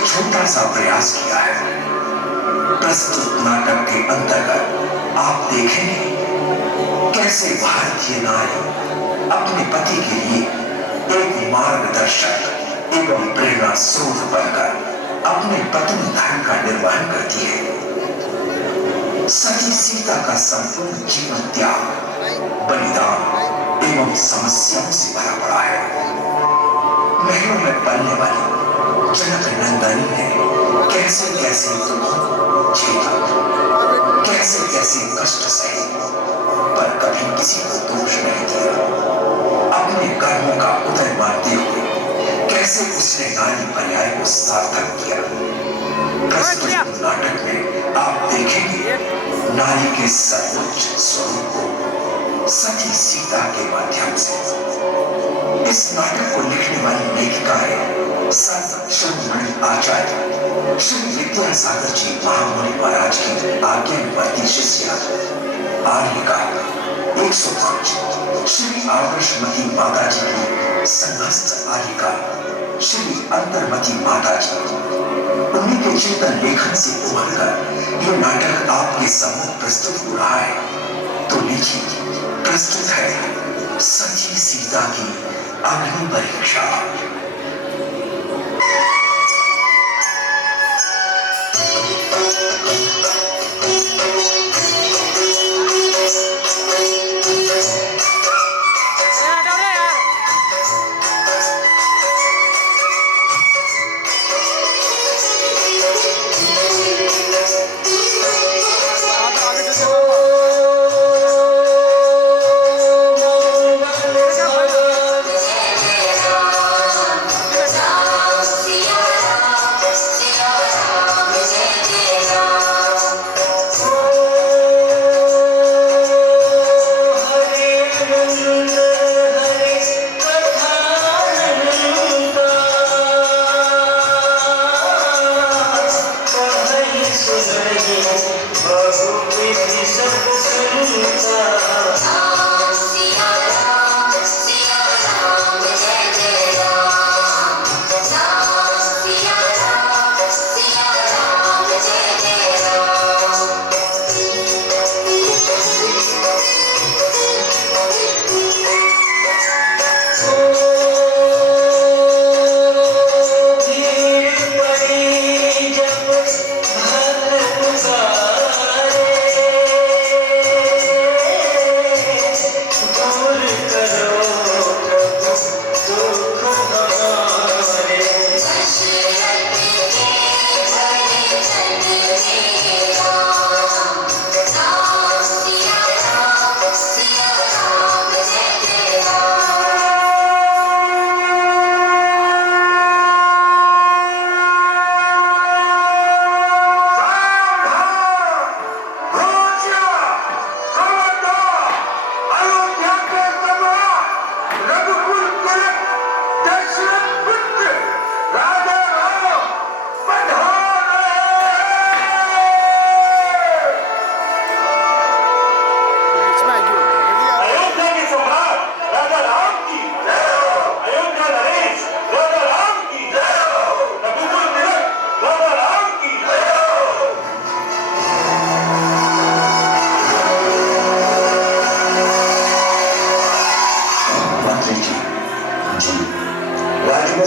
एक छोटा सा प्रयास किया है। प्रस्तुत नाटक के अंतर्गत आप देखेंगे कैसे भारतीय नारी अपने पति के लिए एक मार्गदर्शक एवं प्रेरणा स्रोत बनकर अपने पत्नी धर्म का निर्वहन करती है। सती सीता का संपूर्ण जीवन त्याग, बलिदान एवं समस्याओं से भरा पड़ा है। महलों में पलने वाली जनक नंदनी ने कैसे कैसे दुखों झेला, कैसे कैसे कष्ट सहे, पर कभी किसी को दोष नहीं दिया। अपने कर्मों का उदय मानते हुए कैसे उसने नारी पर्याय को सार्थक किया। प्रस्तुत नाटक में आप देखेंगे नारी के सर्वोच्च स्वरूप को सती सीता के माध्यम से। इस नाटक को लिखने वाली लेखिका है संत शिरोमणि आचार्य श्री विद्यासागर जी महामुनि महाराज की आज्ञानुवर्ती शिष्या आर्यिका 105 श्री आदर्शमती माता जी की संघस्थ आर्यिका श्री अंतर्मती माता जी। उन्हीं के चिंतन लेखन से उभरकर ये नाटक आपके सम्मुख प्रस्तुत हो रहा है। तो लीजिए, प्रस्तुत है सती सीता की अग्नि परीक्षा।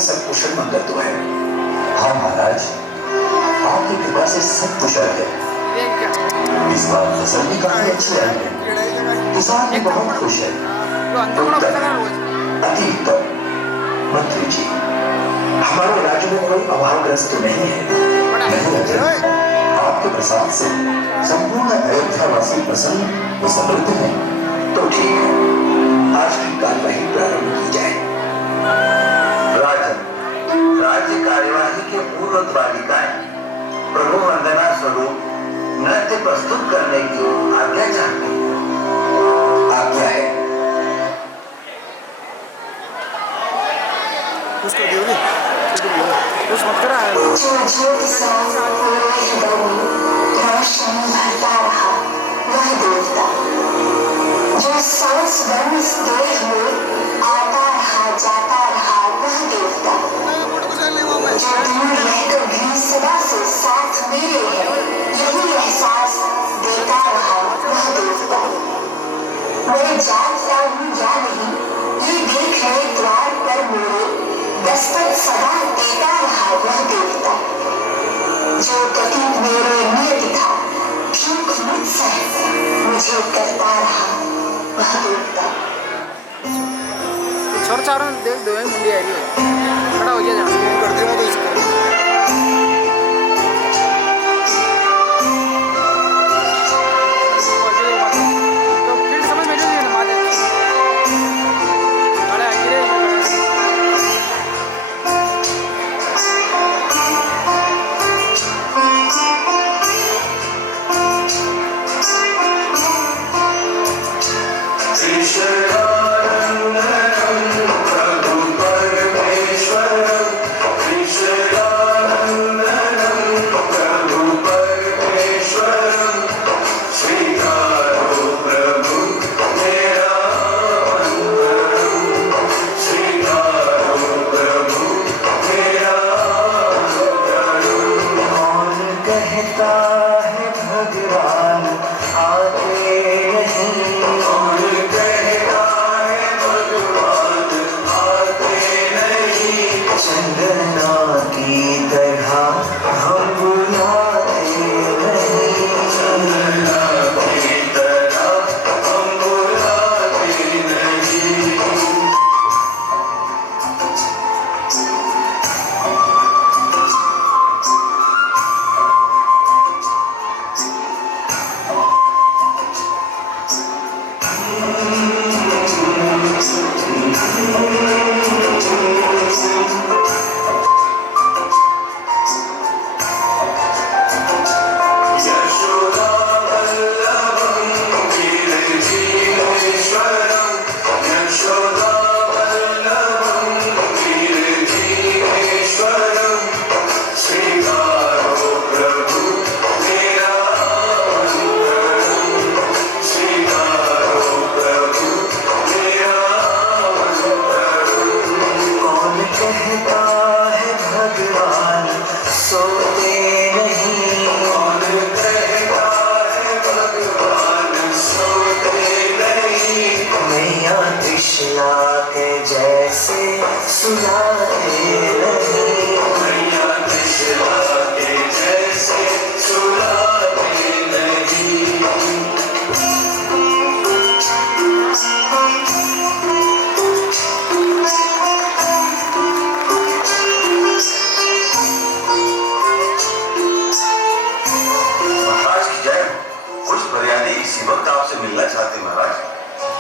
सब कुशल मंगल तो है। हाँ महाराज, आपकी कृपा से सब कुशल है। इस बार फसल भी काफी अच्छी आई है, किसान भी बहुत खुश है। अति उत्तम। मंत्री जी, हमारे राज्य में कोई अभावग्रस्त तो नहीं है। नहीं, आपके प्रसाद से संपूर्ण अयोध्यावासी प्रसन्न व समृद्ध है। तो ठीक है, आज की कार्यवाही प्रारंभ की जाए। राज्य कार्यवाही के पूर्व द्वारिकाएं प्रभु वंदना स्वरूप नृत्य प्रस्तुत करने की आज्ञा चाहती हैं। आज्ञा है। जो किसान भरता रहा वह देवता, जो सांस बनते हुए आता रहा जाता रहा वह देवता, जो दूर रहकर भी मैं जागता हूँ या नहीं, ये देख ले द्वार पर मोरे, दस्तक सदा देता रहा वह देवता, जो प्रतीक मेरे नियत था, ठीक मुझसे मुझे करता रहा वह देवता। छोड़ चारों देख दो मुंडी आ रही है, खड़ा हो गया जहाँ कर देगा तो इसको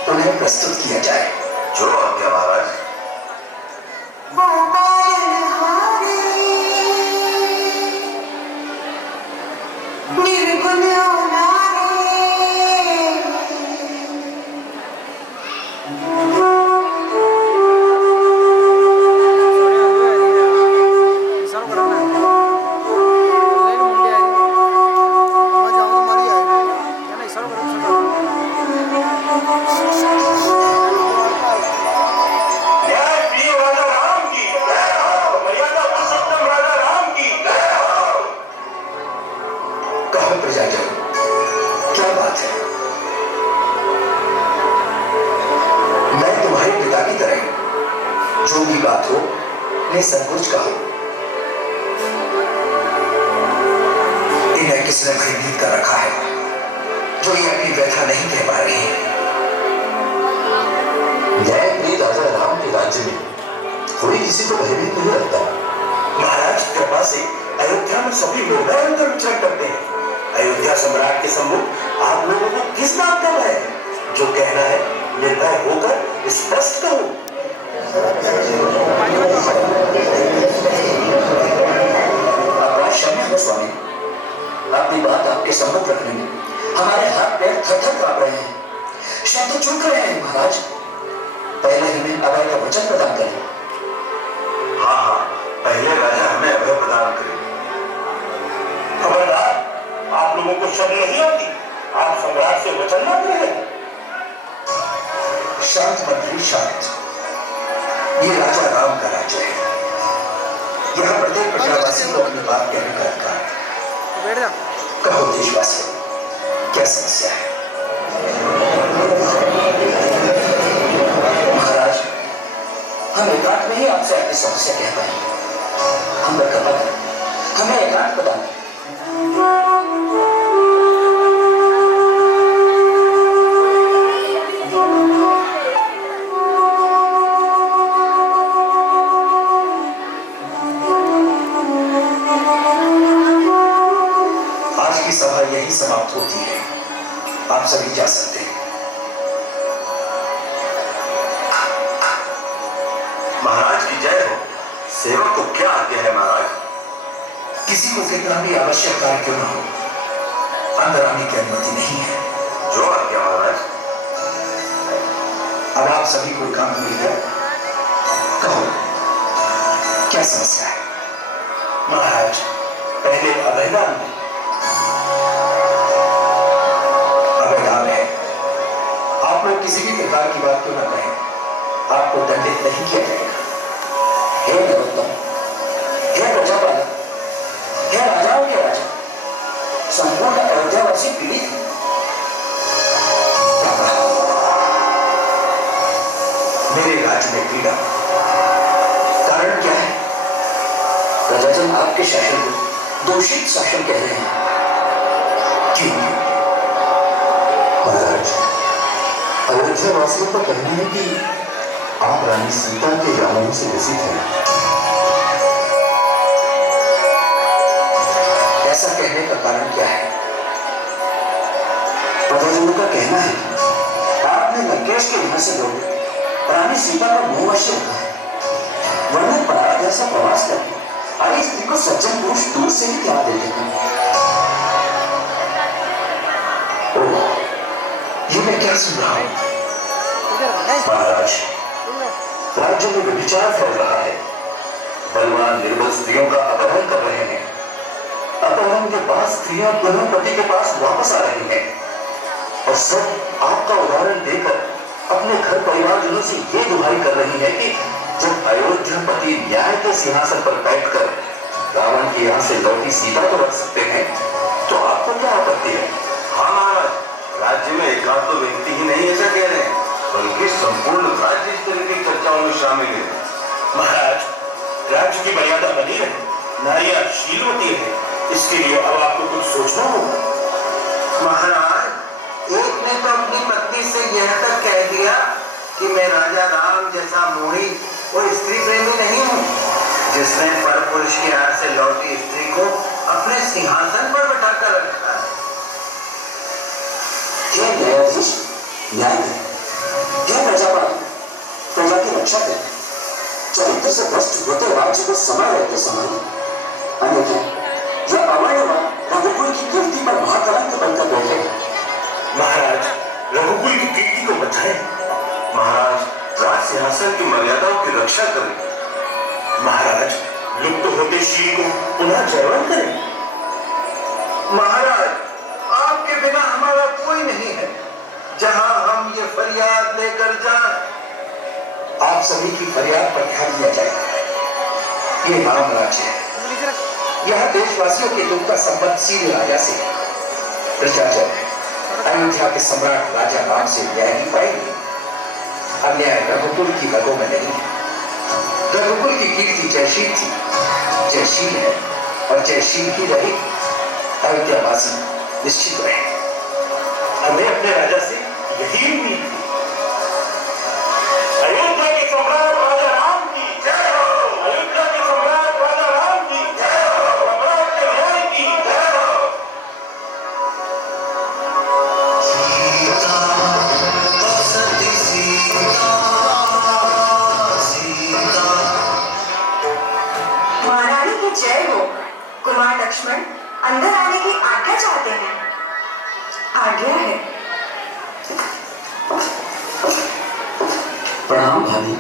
उन्हें प्रस्तुत किया जाए। जो आज्ञा महाराज। क्या बात है? मैं तुम्हारे पिता की तरह, जो भी बात हो निसंकोच कहो। इन्हें किसने भयभीत कर रखा है जो ये अपनी व्यथा नहीं कह पा रही है? न्यायप्रिय राजा राम के राज्य में कोई किसी को भयभीत नहीं रखता। महाराज कृपा से अयोध्या में सभी लोग निरंतर विचरण करते हैं। अयोध्या सम्राट के सम्मुख आप लोगों को किस बात का भय है? जो कहना है निर्भय होकर स्पष्ट कहो। क्षमा हो स्वामी, अपनी बात आपके सम्मुख रखने में हमारे हाथ पैर थर-थर कांप रहे हैं। शब्द चूक रहे हैं महाराज। पहले हमें अभय का वचन प्रदान करें। हाँ, पहले राजा हमें अभय प्रदान करें। खबरदार, आप लोगों को शब्द नहीं आती। आप सम्राट से वचन मांग रहे हैं। शांत मंत्री शांत। ये राजा राम का राज्य है। यहाँ प्रत्येक प्रजावासी को अपनी बात कहने का अधिकार है। कहो देशवासी, क्या समस्या है? महाराज, हम एकांत में ही आपसे अपनी समस्या कह पाएंगे। हम बरकरार हैं, हमें एकांत प्रदान करें। आज की सभा यही समाप्त होती है, आप सभी जा सकते हैं। महाराज की जय हो। सेवक को क्या आज्ञा है महाराज? किसी को कितना भी आवश्यक कार्य क्यों न हो, अंदर आने की अनुमति नहीं है। जो आज्ञा महाराज। अब आप सभी को काम मिलकर कहो, क्या समस्या है? महाराज, पहले अभयदान में। अभयदान है, आप लोग किसी भी प्रकार की बात क्यों न कहें, आपको दंडित नहीं किया जाएगा। हे नरोत्तम, हे प्रजापालक, हे राजाओं के राजा, संपूर्ण अयोध्यावासी पीड़ित हैं। मेरे राज्य में पीड़ा, कारण क्या है? प्रजाजन आपके शासन को दूषित शासन कह रहे हैं। क्यों? महाराज, अयोध्या वासियों का कहना है कि आप रानी सीता के यामों से ग्रसित हैं। ऐसा कहने का कारण क्या है? प्रजाजनों का कहना है कि आपने लंकेश के यहाँ से लोग रानी सीता का मोह वश रखा है, वरना पराया जैसा प्रवास करके आई स्त्री को सज्जन पुरुष दूर से ही त्याग देते हैं। ये मैं क्या सुन रहा हूं? महाराज, राज्य में व्यभिचार फैल रहा है। बलवान निर्बल स्त्रियों का अपहरण कर रहे हैं। अपहरण के बाद स्त्रियां पुनः पति के पास वापस आ रही हैं और सब आपका उदाहरण देकर अपने घर परिवारजनों से ये दुहाई कर रही है कि जब अयोध्यापति न्याय के सिंहासन पर बैठकर रावण के यहाँ से लौटी सीता को रख सकते हैं, तो आपको क्या आपत्ति है? हाँ महाराज, राज्य में एकांत तो व्यक्ति ही नहीं ऐसा कह रहे हैं, बल्कि संपूर्ण राज्य इस तरह की चर्चाओं में शामिल है। महाराज, राज्य की मर्यादा बनी रहे, नारियां शीलवती रहे, इसके लिए अब आपको कुछ सोचना होगा। महाराज, एक ने तो अपनी पत्नी से यह तक कह दिया कि मैं राजा राम जैसा मोही और स्त्री प्रेमी नहीं हूँ, जिसने पर पुरुष के हाथ से लौटी स्त्री को अपने सिंहासन पर बैठाकर रखा है। हे न्यायाधीश, न्याय करें। हे प्रजापालक, प्रजा की रक्षा करें। चरित्र से भ्रष्ट होते राज्य को समय रहते संभालिए, अन्यथा यह अवैधवान रघुकुल की कीर्ति पर महाकलंक बनकर बैठेगा। महाराज, रघुकुल की कीर्ति को बचाएं। महाराज, राज सिंहासन की मर्यादाओं की रक्षा करें। महाराज, लुप्त होते शील को पुनः जीवन करें। महाराज, आपके बिना हमारा कोई नहीं है, जहां हम ये फरियाद लेकर जाएं। आप सभी की फरियाद पर ध्यान दिया जाएगा। ये राम राज्य है, यह देशवासियों के दुख का संबंध सीधे राजा से है। प्रजाजन अयोध्या के सम्राट राजा राम से न्याय ही पाएंगे। अन्याय रघुकुल की रगों में नहीं है। रघुकुल की कीर्ति जयशील थी, जयशील है और जयशील ही रहे। अयोध्यावासी निश्चित रहे। हमें अपने राजा से यही उम्मीद थी। अयोध्या के सम्राट राजा राम की जय हो। अयोध्या के सम्राट राजा राम की जय हो। सम्राट के न्याय की जय हो। महारानी की जय हो। कुमार लक्ष्मण अंदर आने की आज्ञा चाहते हैं। आज्ञा है। प्रणाम भाभी।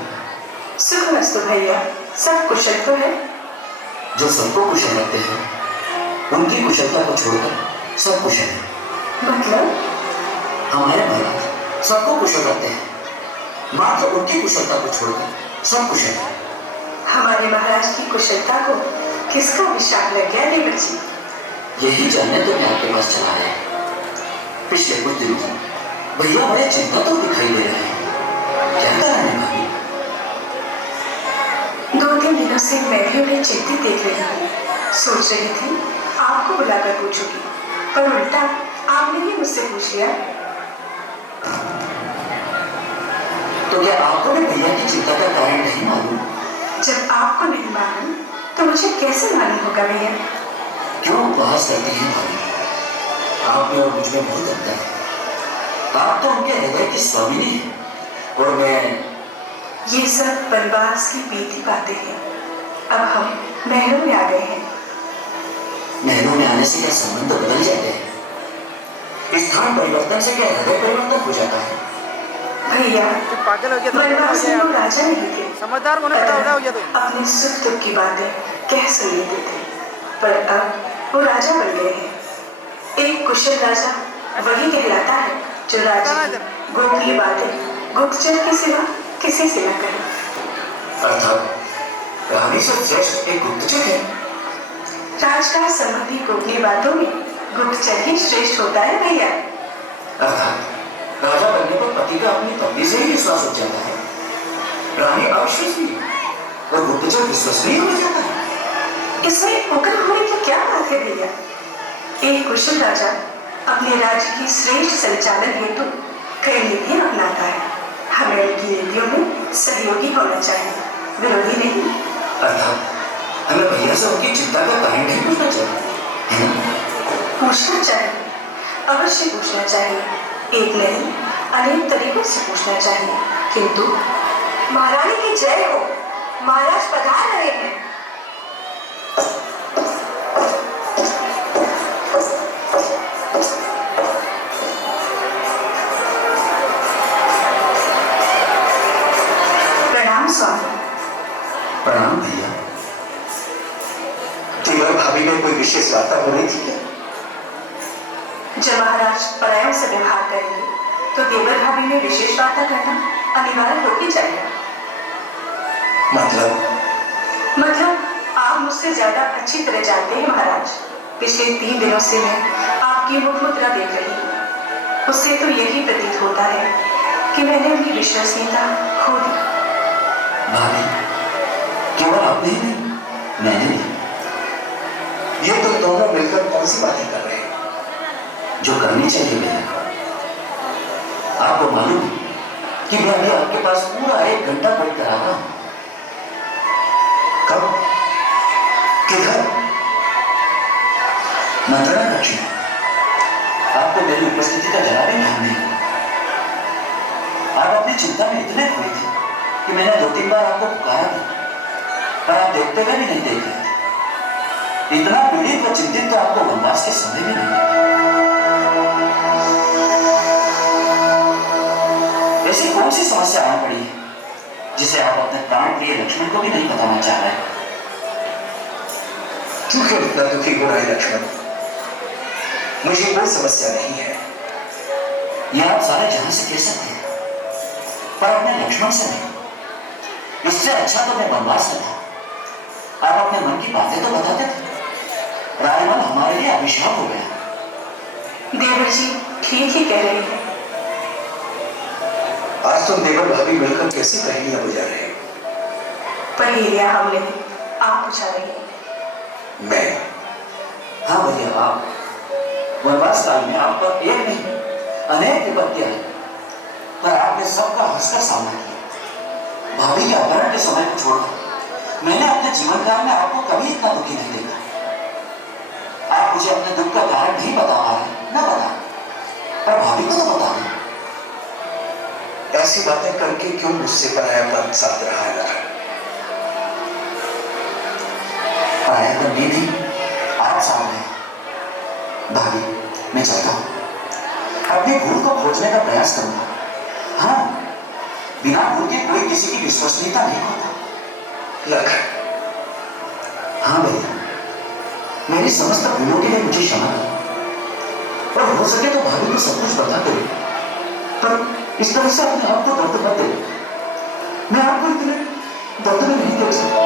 सुखमस्तु भैया, सब कुशल तो है? जो सबको कुशल रखते हैं उनकी कुशलता को छोड़कर सब कुशल है। मतलब? हमारे महाराज सबको कुशल रखते हैं, मात्र उनकी कुशलता को छोड़कर सब कुशल है। हमारे महाराज की कुशलता को किसका विशाख लग गया देवर जी? यही जानने तो मैं आपके पास चला आया। पिछले कुछ दिनों में भैया बड़े चिंता तो दिखाई दे रहे हैं, क्या कारण है भाभी? 2-3 दिनों से मैं भी उन्हें चिंतित देख रही हूँ। सोच रही थी आपको बुलाकर पूछूंगी, पर उल्टा आपने ही मुझसे पूछ लिया। तो क्या आपको भी भैया की चिंता का कारण नहीं मालूम? जब आपको नहीं मालूम तो मुझे कैसे मालूम होगा भैया? क्यों उपहास करती हैं भाभी? आप में और मुझ में बहुत अंतर है। आप तो उनके हृदय की स्वामिनी हैं और मैं। ये सब बनवास की बीती बातें हैं। अब हम महलों में आ गए हैं। महलों में आने से क्या संबंध तो बदल जाते हैं? स्थान परिवर्तन से क्या हृदय परिवर्तन हो जाता है? भैया पागल हो गया तो बनवास में वो राजा नहीं थे। समझदार होने पड़ा हो गया तो अपने सुख दुख की बातें कह सुन लेते थे, पर अब वो राजा बन गए हैं। एक कुशल राजा वही कहलाता है जो राजा गोपनीय बातें गुप्तचर के सिवा किसी से न करे। अर्थात रानी से श्रेष्ठ एक गुप्तचर है। राजकाज संबंधी गोपनीय बातों में गुप्तचर ही श्रेष्ठ होता है भैया। अर्थात राजा बनने पर पति का अपनी पत्नी से ही विश्वास उठ जाता है। रानी अविश्वसनीय और गुप्तचर विश्वसनीय हो जाता है। इसमें उग्र होने की क्या बात है भैया? एक कुशल राजा अपने राज्य की श्रेष्ठ संचालन हेतु कई नीतियां अपनाता है। हमें उनकी नीतियों में सहयोगी होना चाहिए, विरोधी नहीं। अर्थात हमें भैया से उनकी चिंता का कारण नहीं पूछना चाहिए, है ना? पूछना चाहिए, अवश्य पूछना चाहिए। एक नहीं अनेक तरीकों से पूछना चाहिए, किंतु महारानी की जय हो, महाराज पधार रहे हैं। प्रणाम स्वामी। प्रणाम भैया। देवर भाभी में कोई विशेष वार्ता हो रही थी क्या? जब महाराज परायों से व्यवहार करेंगे तो देवर भाभी में विशेष वार्ता करना अनिवार्य हो ही जाएगा। मतलब आप मुझसे ज्यादा अच्छी तरह जानते हैं महाराज। पिछले 3 दिनों से मैं आपकी मुख मुद्रा देख रही हूँ। उससे तो यही प्रतीत होता है कि मैंने अपनी विश्वसनीयता खो दी। भाभी, केवल आपने ही नहीं, मैंने भी। ये तो दोनों मिलकर कौन सी बातें कर रहे हैं? जो करनी चाहिए भैया। आपको मालूम है कि मैं अभी आपके पास पूरा 1 घंटा वेट करा रहा हूं। कब? किधर? मंत्रणा कक्ष में। आपको मेरी उपस्थिति का जरा भी ध्यान नहीं। आप अपनी चिंता में इतने खोए थे कि मैंने 2-3 बार आपको पुकारा भी, पर आप देखते हुए भी नहीं देख रहे थे। इतना पीड़ित व चिंतित तो आपको वनवास के समय भी नहीं देखा। ऐसी कौन सी समस्या आ पड़ी है जिसे आप अपने प्राण प्रिय लक्ष्मण को भी नहीं बताना चाह रहे? तू क्यों इतना दुखी हो रहा है लक्ष्मण? मुझे कोई समस्या नहीं है। यह आप सारे जहां से कह सकते हैं, पर अपने लक्ष्मण से नहीं। इससे अच्छा तो मैं वनवास में था। आप अपने मन की बातें तो बताते थे। रायमल हमारे लिए अभिशाप हो गया। देवर जी ठीक ही कह रहे हैं। आज तुम देवर भाभी मिलकर कैसी पहेलियां बुझा रहे हो? पहेलियां हम नहीं, आप बुझा रहे हैं। मैं? हाँ भैया, आप। वनवास काल में आप पर एक नहीं अनेक विपत्तियां आई, पर आपने सबका हंसकर सामना किया। भाभी के अपहरण के समय को छोड़कर मैंने अपने जीवन काल में आपको कभी इतना दुखी नहीं देखा। आप मुझे अपने दुख का कारण नहीं बता पा रहे, न बता, पर भाभी को तो बता रहे। ऐसी बातें करके क्यों मुझसे परायापन साध रहा है लक्ष्मण? परायापन भी नहीं, आप सामने। भाभी, मैं चाहता हूं अपनी भूल को खोजने का प्रयास करूंगा। हाँ, बिना भूल के कोई किसी की विश्वसनीयता नहीं होता। लक्ष्मण। हाँ भैया, मेरी समस्त भूलों के लिए मुझे क्षमा करो, और हो सके तो भाभी को सब कुछ बता दो, पर इस तरह से अपने आप को दर्द मत दे। मैं आपको इतने दर्द में नहीं देख सकता।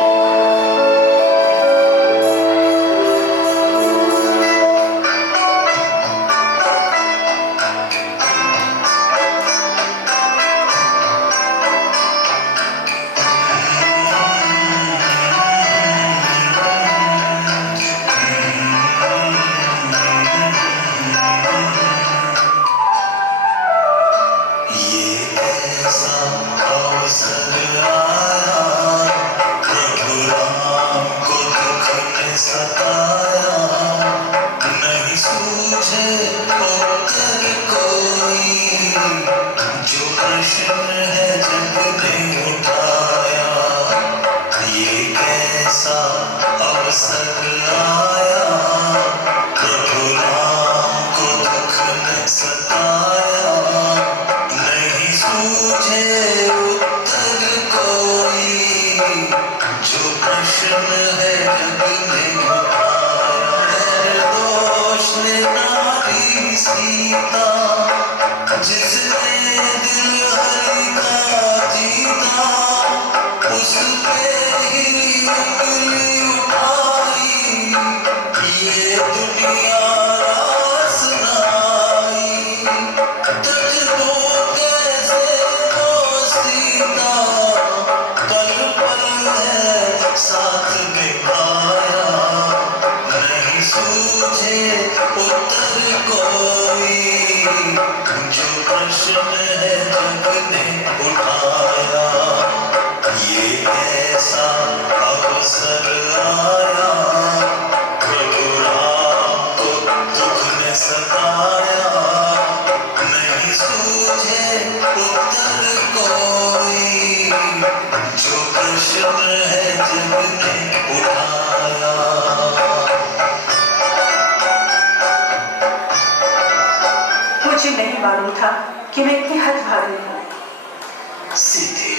मुझे नहीं मालूम था कि मैं इतनी हठभागी हूँ। सीते।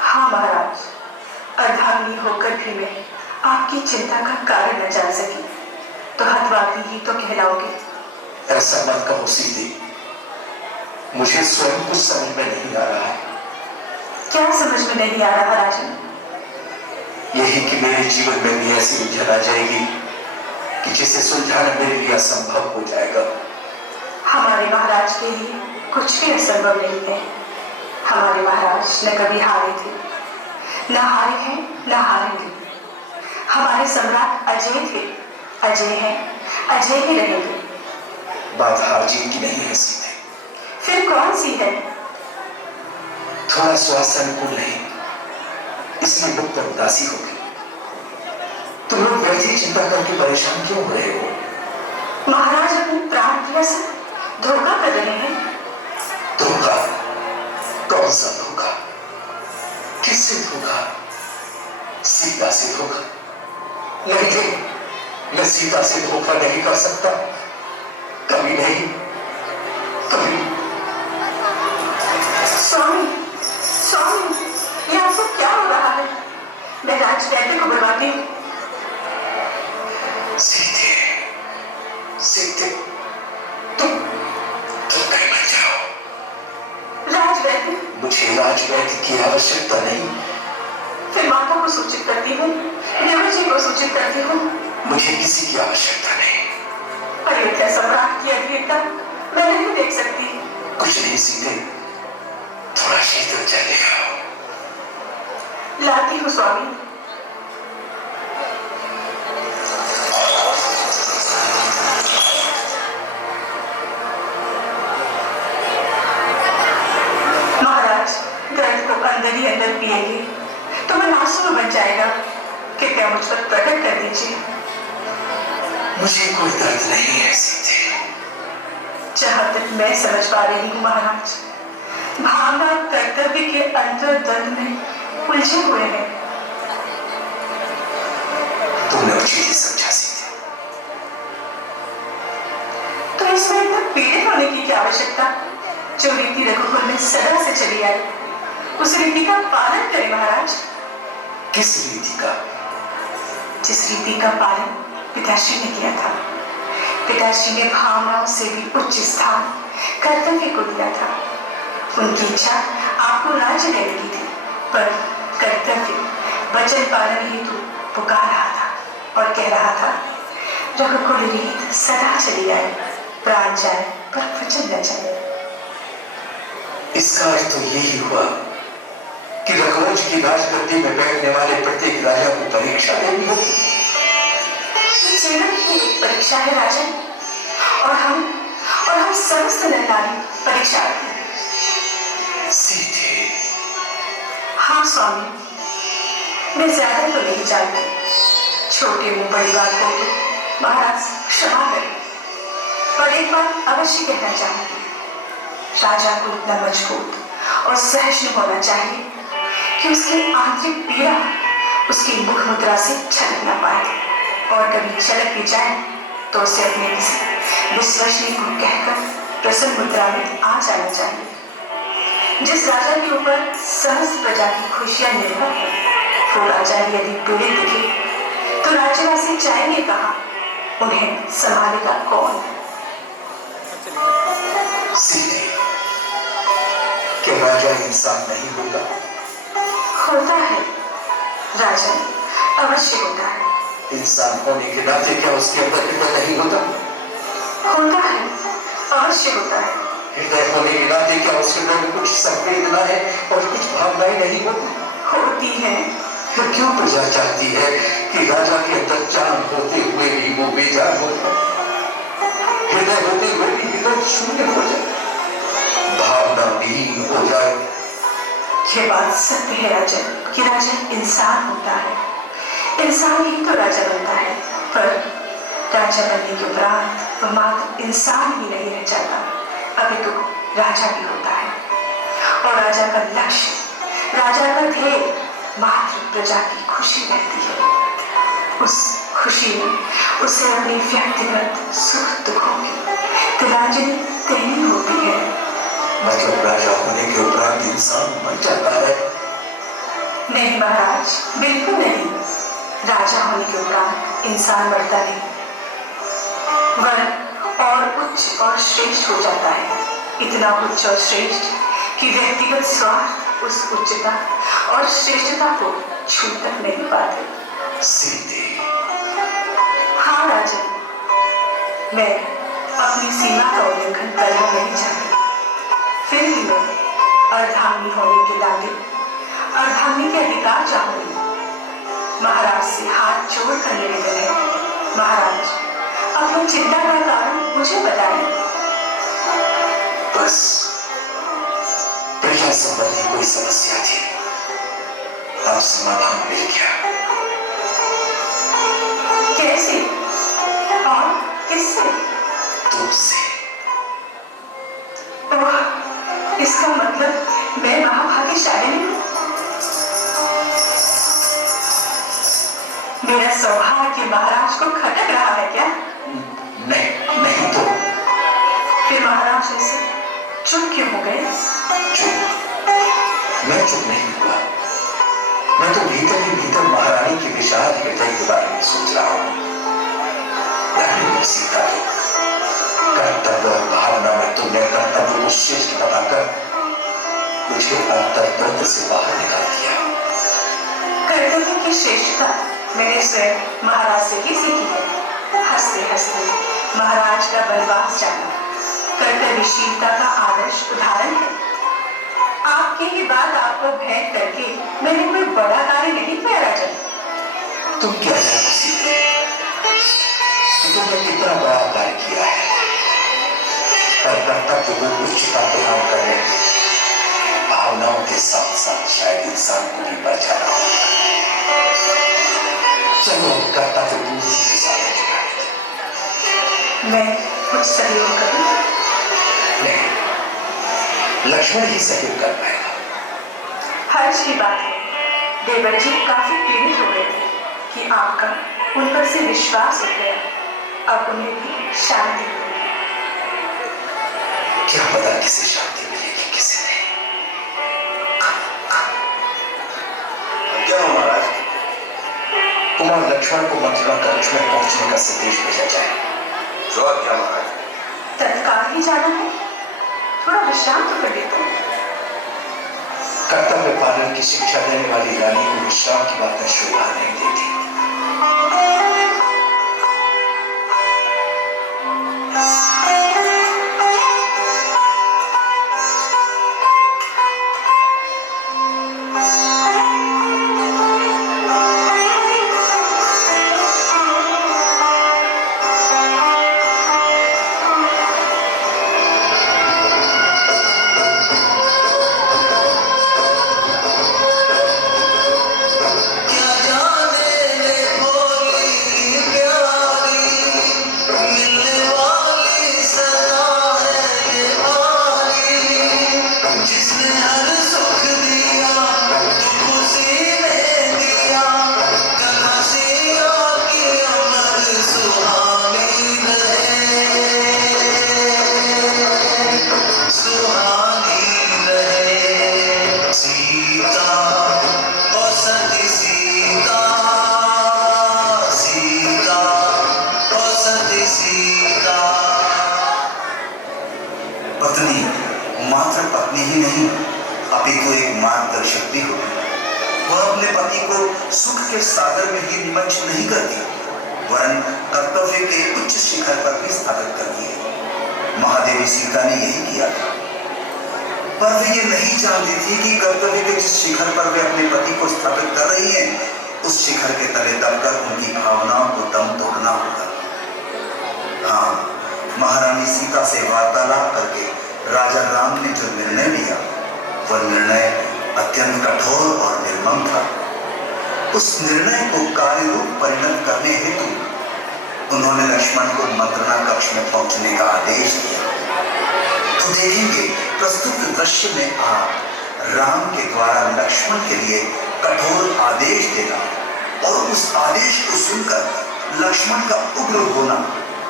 हाँ महाराज, अर्धांगिनी होकर भी मैं आपकी चिंता का कारण न जान सकी तो हठभागी ही तो कहलाओगे। ऐसा मत कहो सीते, मुझे स्वयं कुछ समझ में नहीं आ रहा है। क्या समझ में नहीं आ रहा राजन? यही कि मेरे जीवन में भी ऐसी उलझन आ जाएगी कि जिसे सुलझाना मेरे लिए असंभव हो जाएगा। हमारे महाराज के लिए कुछ भी असंभव नहीं है। हमारे महाराज न कभी हारे थे, न हारे हैं, न हारेंगे। हमारे सम्राट अजय थे, अजय हैं, अजय ही रहेंगे। बात हार जीत की नहीं है सीते। फिर कौन सी है? थोड़ा स्वास्थ्य अनुकूल नहीं, इसलिए मुक्त उदासी हो गई। तुम लोग वैसी चिंता करके परेशान क्यों हो रहे हो? महाराज अपने प्राण प्रिय से धोखा कर रहे हैं। धोखा? कौन सा धोखा? किससे धोखा? सीता से धोखा? नहीं, मैं सीता से धोखा नहीं कर सकता, कभी नहीं, कभी। स्वामी, स्वामी, ये आपको क्या हो रहा है? मैं राजवैद्य को बुलवाती हूँ। सीते, सीते, तुम कहीं मत जाओ। राजवैद्य? मुझे राजवैद्य की आवश्यकता नहीं। फिर माता को सूचित करती हूँ, देवर जी को सूचित करती हूँ। मुझे किसी की आवश्यकता नहीं। अयोध्या सम्राट की अधीरता मैं नहीं देख सकती। कुछ नहीं सीते, थोड़ा शीतल जल ले आओ। लाती हूँ स्वामी। महाराज, दर्द को अंदर ही अंदर पिएंगे तो मैं आंसू बन जाएगा। कृपया मुझ पर प्रकट कर दीजिए। मुझे कोई दर्द नहीं है सीते। जहां तक मैं समझ पा रही हूँ महाराज, भावना और कर्तव्य के अंतर्द्वंद में उलझे हुए हैं। तुमने उचित ही समझा सीते। तो इसमें इतना पीड़ित होने की क्या आवश्यकता? जो रीति रघुकुल में सदा से चली आई, उस रीति का पालन करें महाराज। किस रीति का? जिस रीति का पालन पिताश्री ने किया था। पिताश्री ने भावनाओं से भी उच्च स्थान कर्तव्य को दिया था। उनकी इच्छा आपको राज्य देने की थी, पर कर्तव्य वचन पालन हेतु पुकार रहा था और कह रहा था, रघुकुल रीत सदा चली आए, प्राण जाए पर वचन न जाए। इसका अर्थ तो यही हुआ कि रघुवंश की राजगद्दी में बैठने वाले प्रत्येक राजा को परीक्षा देनी होगी। जीवन की एक परीक्षा है राजन, और हम समस्त नरनारी परीक्षार्थी। सीते। हाँ स्वामी, मैं ज्यादा तो नहीं जानती। छोटे मुंह बड़ी बात होगी, महाराज क्षमा करें। पर एक बात अवश्य कहना चाहूंगी, राजा को इतना मजबूत और सहिष्णु होना चाहिए कि उसकी आंतरिक पीड़ा उसकी मुख मुद्रा से छलक न पाए, और कभी छलक भी जाए तो उसे अपने किसी विश्वसनीय को कहकर प्रसन्न मुद्रा में आ जाना चाहिए। जिस राजा के ऊपर सहस्त्र प्रजा की खुशियां निर्भर है, वो राजा यदि पीड़ित दिखे तो राज्यवासी चाहेंगे कहाँ, उन्हें संभालेगा कौन? सीधे कि राजा इंसान नहीं होता? होता है राजा, अवश्य होता है। इंसान होने के नाते क्या उसके अंदर हृदय नहीं होता? होता है, अवश्य होता है। हृदय होने के नाते क्या उसके हृदय में कुछ संवेदना है और कुछ भावनाएं नहीं होती? होती है। फिर क्यों प्रजा चाहती है कि राजा के अंदर जान होते हुए भी वो बेजान हो जाए, हृदय होते हुए भी हृदय शून्य हो जाए, भावना विहीन हो जाए? ये बात सत्य है राजन, कि राजन इंसान होता है, इंसान ही तो राजा बनता है। पर राजा बनने के उपरांत वो मात्र इंसान ही नहीं रह जाता, अभी तो राजा भी होता है। और राजा का लक्ष्य, राजा का ध्येय मात्र प्रजा की खुशी रहती है। उस खुशी में उसे अपनी व्यक्तिगत सुख दुखों की तिलांजलि देनी होती है। मतलब राजा होने के उपरांत इंसान मर जाता है? नहीं महाराज, बिल्कुल नहीं। राजा होने के उपरांत इंसान मरता नहीं, वह और उच्च और श्रेष्ठ हो जाता है। इतना उच्च और श्रेष्ठ कि व्यक्तिगत स्वार्थ उस उच्चता और श्रेष्ठता को छू तक नहीं पाते। सीधे हाँ राजन, मैं अपनी सीमा का उल्लंघन करना नहीं चाहती, फिर भी मैं अर्धांगी होने के नाते अर्धांगी के अधिकार चाहूंगी। महाराज से हाथ जोड़कर निवेदन है, महाराज अपनी चिंता का कारण मुझे बताएं। बस प्रजा संबंधी कोई समस्या थी, अब समाधान मिल गया। कैसे और किससे? तुमसे। ओह, इसका मतलब मैं महाभाग्यशाली हूँ। मेरा सौभाग्य महाराज को खटक रहा है क्या? नहीं तो फिर महाराज ऐसे चुप क्यों हो गए? चुप? मैं चुप नहीं हुआ, मैं तो भीतर ही भीतर महारानी के विशाल हृदय के बारे में सोच रहा हूँ। सीता, कर्तव्य और भावना में तुमने कर्तव्य को श्रेष्ठ बताकर मुझे अंतर्द्वंद से बाहर निकाल दिया। कर्तव्य की श्रेष्ठता मैंने स्वयं महाराज से ही सीखी है। हंसते हंसते महाराज का वनवास जाना कर्तव्यशीलता का आदर्श उदाहरण है। आपके ही बात आपको भेंट करके मैंने कोई बड़ा कार्य नहीं किया राजन। तुम क्या जानती सीते कि तुमने कितना बड़ा कार्य किया है, पर कर्तव्य को उच्चता प्रदान करने भावनाओं के साथ साथ शायद इंसान को भी बढ़ जाना होता है। चलो कर्तव्य पूरी के साथ मैं कुछ सहयोग करूं? नहीं, लक्ष्मण ही सहयोग कर पाएगा। हर्ष की बात है, देवर जी काफी पीड़ित हो गए थे कि आपका उन पर से विश्वास उठ गया। अब उन्हें भी शांति मिलेगी। क्या पता किसे शांति मिलेगी, किसे नहीं। क्या महाराज, कुमार लक्ष्मण को मंत्रणा कक्ष में पहुंचने का संदेश भेजा जाए। जवाब क्या महाराज? तत्काल ही जाना है, थोड़ा विश्राम तो कर लेते हैं। कर्तव्य पालन की शिक्षा देने वाली रानी को विश्राम की बात में शोभा नहीं देती। क्या पति को सुख के सागर में ही निमज्जित नहीं करती, वरन कर्तव्य के उच्च शिखर पर भी स्थापित करती है। महादेवी सीता ने यही किया था, पर वे ये नहीं जानती थी कि कर्तव्य के जिस शिखर पर वे अपने पति को स्थापित कर रही हैं, उस शिखर के तले दबकर उनकी भावनाओं को दम तोड़ना होगा। हाँ, महारानी सीता से वार्तालाप करके राजा राम ने जो निर्णय लिया, वह निर्णय अत्यंत कठोर और निर्मम था। उस निर्णय को कार्य रूप परिणत करने हेतु उन्होंने लक्ष्मण को मंत्रणा कक्ष में पहुंचने का आदेश दिया। तो देखेंगे प्रस्तुत दृश्य में आप राम के द्वारा लक्ष्मण के लिए कठोर आदेश देना और उस आदेश को सुनकर लक्ष्मण का उग्र होना।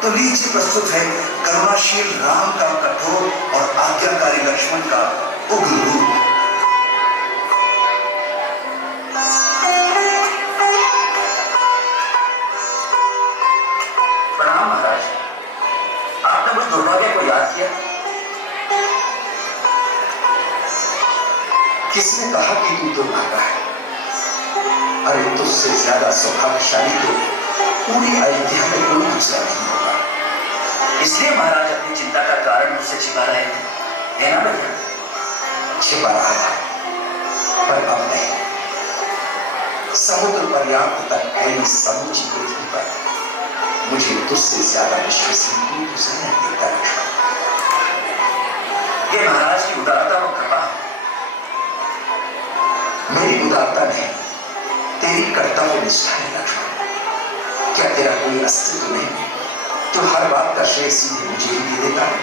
तो नीचे प्रस्तुत है करुणाशील राम का कठोर और आज्ञाकारी लक्ष्मण का उग्र रूप। प्रणाम महाराज, आपने मुझ दुर्भाग्य को याद किया। किसने कहा कि तू दुर्भागा है? अरे तुझसे ज्यादा सौभाग्यशाली तो पूरी अयोध्या में कोई दूसरा नहीं होगा। इसलिए महाराज अपनी चिंता का कारण मुझसे छिपा रहे थे, है ना भैया? छिपा रहा था, पर अब नहीं। समुद्र पर्याप्त तक फैली समूची पृथ्वी पर मुझे तुझसे ज्यादा विश्वसनीय कोई दूसरा नहीं देता लक्ष्मण। ये महाराज की उदारता और कृपा है। मेरी उदारता नहीं, तेरी कर्तव्य निष्ठा है लक्ष्मण। क्या तेरा कोई अस्तित्व नहीं जो हर बात का श्रेय सीधे मुझे ही दे देता है?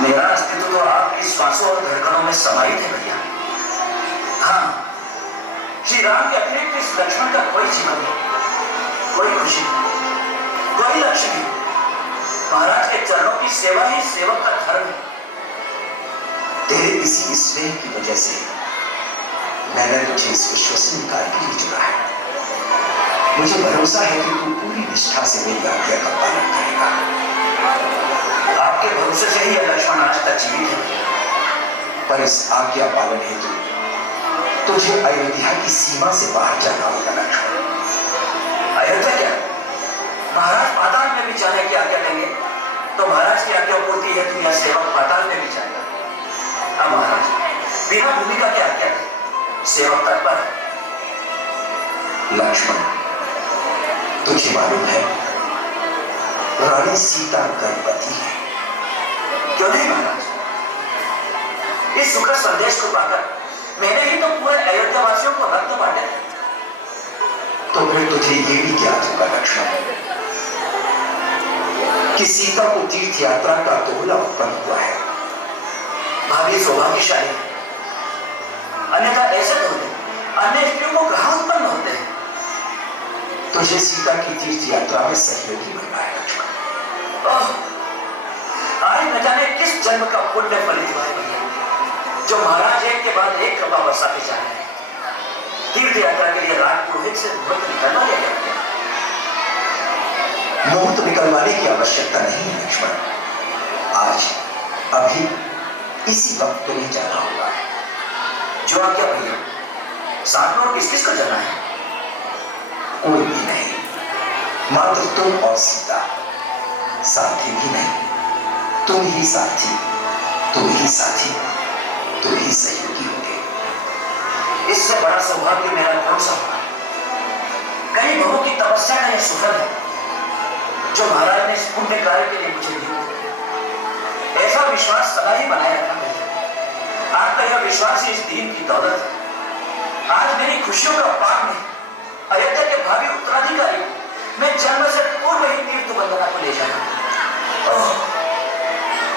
मेरा अस्तित्व तो आपकी श्वासों और धड़कनों में समाहित है भैया। हाँ, श्री राम के अतिरिक्त इस लक्ष्मण का कोई जीवन नहीं, कोई खुशी नहीं, कोई लक्ष्य नहीं। महाराज के चरणों की सेवा ही सेवक का धर्म है। तेरे इसी स्नेह की वजह से मैंने तुझे इस विश्वसनीय कार्य के लिए चुना है। मुझे भरोसा है कि तू पूरी निष्ठा से मेरी आज्ञा का पालन करेगा। आपके भरोसे से ही लक्ष्मण आज तक जीवित है। पर इस आज्ञा पालन हेतु तुझे अयोध्या की सीमा से बाहर जाना होगा लक्ष्मण। अयोध्या क्या? महाराज पाताल में भी जाने की आज्ञा देंगे तो महाराज की आज्ञा पूर्ति हेतु यह सेवक पाताल में भी जाएगा। अब महाराज बिना भूमिका की आज्ञा है, सेवक तत्पर है। लक्ष्मण, तुझे मालूम है रानी सीता गर्भवती है। क्यों नहीं महाराज? इस सुखद संदेश को पाकर मैंने ही तो पूरे अयोध्या वासियों को रक्त बांटे थे। तो फिर तुझे ये भी ज्ञात होगा लक्ष्मण कि सीता को तीर्थ यात्रा का दोहला उत्पन्न हुआ है। भाभी सौभाग्यशाली है, अन्यथा ऐसे दोहले अन्य स्त्रियों को कहां उत्पन्न होते हैं। तुझे सीता की तीर्थ यात्रा में सहयोगी बनना है लक्ष्मण। आज न जाने किस जन्म का पुण्य फलित हुआ है भैया, जो महाराज एक के बाद एक कृपा बरसाते जा रहे हैं। तीर्थ यात्रा के लिए राज पुरोहित से मुहूर्त निकलवा लिया गया। मुहूर्त निकलवाने की आवश्यकता नहीं है लक्ष्मण। आज अभी इसी वक्त तुम्हें जाना होगा। जो आप क्या भैया? साथ में और किस किस को जाना है? कोई भी नहीं, मात्र तुम और सीता। साथी भी नहीं, तुम ही साथी, तुम ही साथी, तुम ही सहयोगी होगे। इससे बड़ा सौभाग्य मेरा कौन सा होगा? कई बहु की तपस्या का यह सुफल है जो महाराज ने इस पुण्य कार्य के लिए मुझे दिया। ऐसा विश्वास सदा ही बनाए रखा है। आपका यह विश्वास ही इस दीन की दौलत है। आज मेरी खुशियों का पार में अयोध्या के भावी उत्तराधिकारी मैं जन्म से पूर्व ही तीर्थ वंदना को ले जाऊंगा।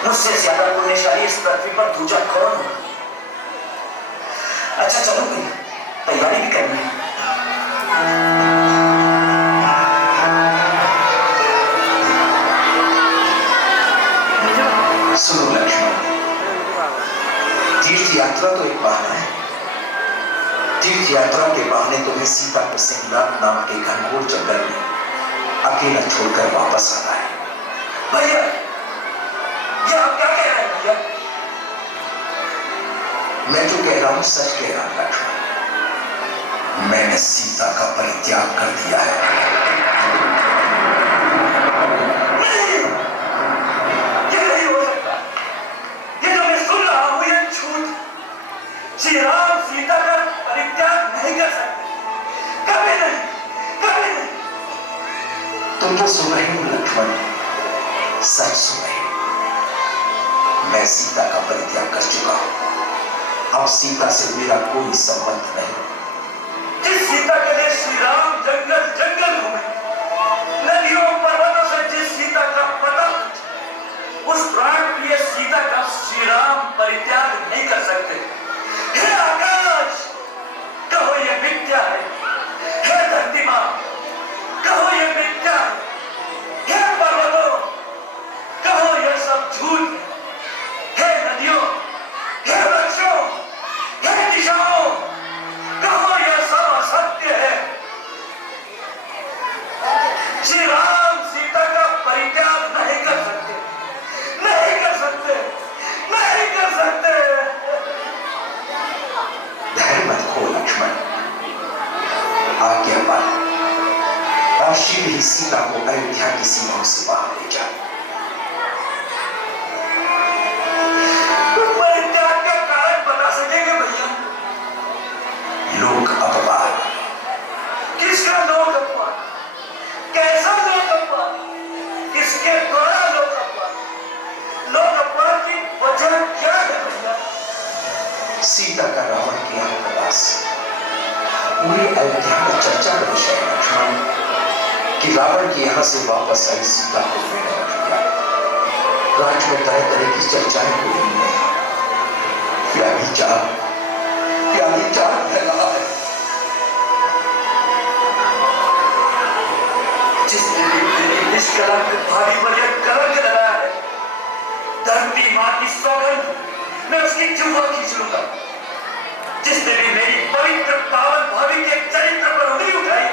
मुझसे ज्यादा पुण्यशाली इस पृथ्वी पर दूजा कौन होगा? अच्छा चलो भैया, तैयारी भी करनी है। सुनो लक्ष्मण, तीर्थ यात्रा तो एक बहाना है। तीर्थ यात्रा के बहाने तुम्हें सीता को सिंहनाथ नाम के घनघोर जंगल में अकेला छोड़कर वापस आना है। भैया, ये आप क्या कह रहे हैं भैया? मैं जो कह रहा हूं सच कह रहा हूं लक्ष्मण। मैंने सीता का परित्याग कर दिया है। नहीं, ये नहीं हो सकता। ये जो मैं सुन रहा हूं ये झूठ। श्री राम सीता का परित्याग नहीं कर सकते, कभी नहीं, कभी नहीं। तुम जो सुन रहे हो लक्ष्मण, सच सुन रहे हो। मैं सीता का परित्याग कर चुका हूं। अब सीता से मेरा कोई संबंध नहीं। जिस सीता के लिए श्री राम जंगल जंगल घूमे, नदियों पर्वतों से जिस सीता का पता, उस प्राण प्रिय सीता का श्री राम परित्याग नहीं कर सकते। हे आकाश, कहो ये मिथ्या है। हे धरती मां, कहो ये मिथ्या है। हे पर्वतों, कहो ये सब झूठ है। हे नदियों, हे वृक्षों, हे दिशाओं, कहो यह सब असत्य है। श्री राम सीता का परित्याग नहीं कर सकते, नहीं कर सकते, नहीं कर सकते। धैर्य मत खो लक्ष्मण, आज्ञा पाल और शीघ्र ही सीता को अयोध्या की सीमाओं से बाहर ले जा। परित्याग का कारण बता सकेंगे भैया? लोक अपवाद। किसका लोक अपवाद? कैसा लोक अपवाद? किसके द्वारा लोक अपवाद? लोक अपवाद की वजह क्या है भैया? सीता का रावण के यहाँ प्रवास पूरी अयोध्या में चर्चा का विषय है लक्ष्मण, कि रावण के यहाँ से वापस आई सीता को मैंने रख दिया। राज्य में तरह तरह की चर्चाएं हो रही हैं। प्यारी जान फैला है। जिसने भी मेरी निष्कलंक भाभी पर यह कलंक लगाया है, धरती मां की सौगंध, मैं उसकी जुबां खींच लूंगा। जिसने भी मेरी पवित्र पावन भाभी के चरित्र पर उंगली उठाई,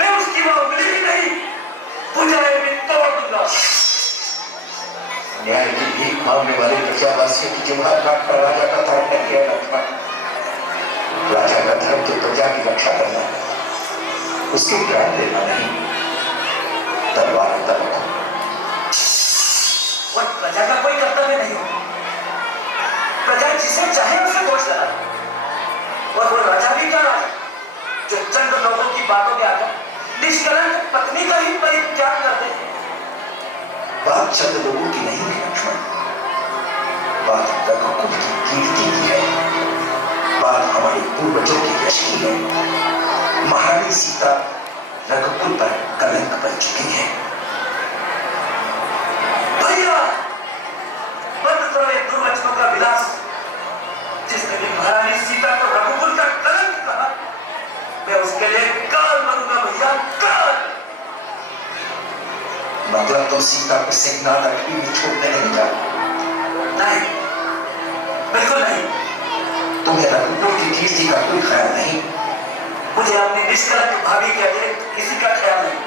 मैं उसकी वह उंगली भी नहीं, भुजाएं भी तोड़ दूंगा। न्याय की भीख मांगने वाले प्रजावासियों की जिम्मा काट कर राजा का धर्म नहीं है लक्ष्मण। राजा का धर्म तो प्रजा की रक्षा करना है, उसके प्राण देना नहीं। तलवार तब और प्रजा का कोई कर्तव्य नहीं हो। प्रजा जिसे चाहे उसे दोष लगाए, और वो राजा भी क्या राजा जो चंद लोगों की बातों में आकर निष्कलंक पत्नी का ही परित्याग करते हैं। बात चंद लोगों की नहीं है लक्ष्मण, बात रघुकुल की कीर्ति की है, बात हमारे पूर्वजों के यश की है। महारानी सीता रघुकुल पर कलंक बन चुकी है। भैया, बंद करो ये दुर्वचनों का विलास। जिसने भी महारानी सीता को रघुकुल का कलंक कहा, मैं उसके लिए काल बनूंगा भैया, काल। मतलब तो सीता को सिंहनाद अटकी में छोड़ने नहीं जा? नहीं, बिल्कुल नहीं। तुम्हें रघुकुल की कीर्ति का कोई ख्याल नहीं? मुझे अपनी निष्कलंक भाभी के अतिरिक्त किसी का ख्याल नहीं।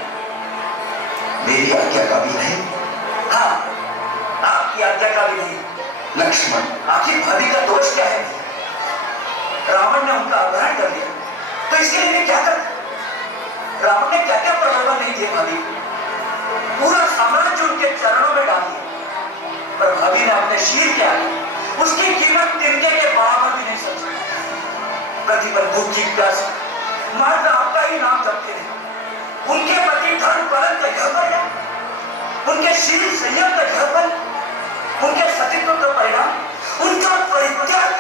मेरी आज्ञा का भी नहीं? हाँ, आपकी आज्ञा का भी नहीं। लक्ष्मण, आखिर भाभी का दोष क्या है? रावण ने उनका अपहरण कर लिया, तो इसके लिए भी क्या कर? रावण ने क्या क्या प्रलोभन नहीं दिए भाभी को? पूरा साम्राज्य उनके चरणों में डाल दिया, पर भाभी ने अपने शीर के आगे उसकी कीमत तिनके के बराबर भी नहीं समझी। प्रति पर भूख की प्यास मात्र आपका ही नाम जपते रहे। उनके प्रति धर्म पालन का यह परिणाम, उनके शील संयम का यह फल, उनके सतीत्व का परिणाम, उनका परित्याग।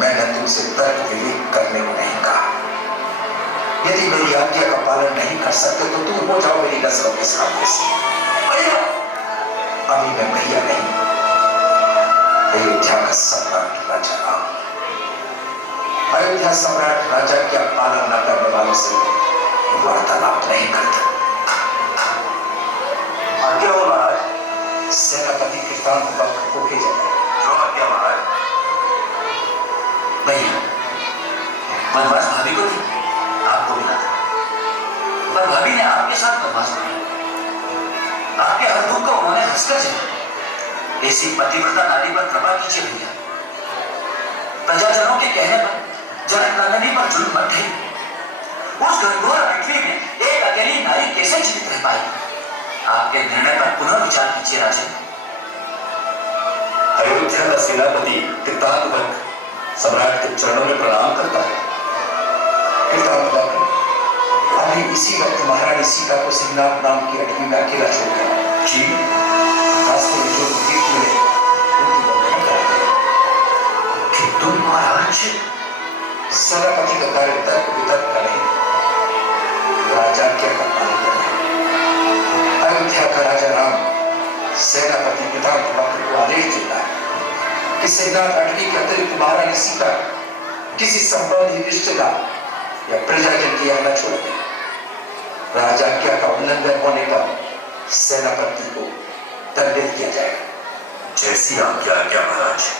मैंने तुमसे तर्क विवेक करने को नहीं कहा। यदि मेरी आज्ञा का पालन नहीं कर सकते तो तुम हो जाओ मेरी नजरों के सामने से। भैया, अभी मैं भैया नहीं, अयोध्या का सम्राट राजा राम। अयोध्या सम्राट राजा की पालन न करने वालों से वार्तालाप नहीं करता। आज्ञा हो महाराज। सेनापति कृतान वक्त को भेजा जाए। जो आज्ञा महाराज। भैया, बनवास भाभी को थी, आपको मिला था, पर भाभी ने आपके साथ बनवास किया। आपके हर दुख को उन्होंने हंसकर झेला। ऐसी पतिव्रता नारी पर कृपा कीजिए भैया। प्रजाजनों के कहने पर जनक नंदिनी पर जुल्म मत ढही। उस घनघोर पृथ्वी में एक अकेली नारी कैसे जीवित रह पाई? आपके निर्णय पर पुनः विचार कीजिए राजन। अयोध्या का सेनापति कृतांतवक सम्राट के चरणों में प्रणाम करता है। कृतांतवक, अभी इसी वक्त महारानी सीता को सिंहनाथ नाम की अटवी में अकेला छोड़ गया। जी, रास्ते में जो तीर्थ मिले उनकी वंदना करते हैं। किंतु महाराज, सेनापति का कार्य तर्क वितर्क का नहीं, राजाज्ञा का पालन करना है। अयोध्या का राजा राम सेनापति कृतांतवक को आदेश देता है कि सिंहनाथ अटवी के अतिरिक्त महारानी सीता किसी संबंधी रिश्तेदार या प्रजाजन की यहाँ न छोड़ दे। राजाज्ञा का उल्लंघन होने पर सेनापति को दंडित किया जाएगा। जैसी आज्ञा आज्ञा महाराज।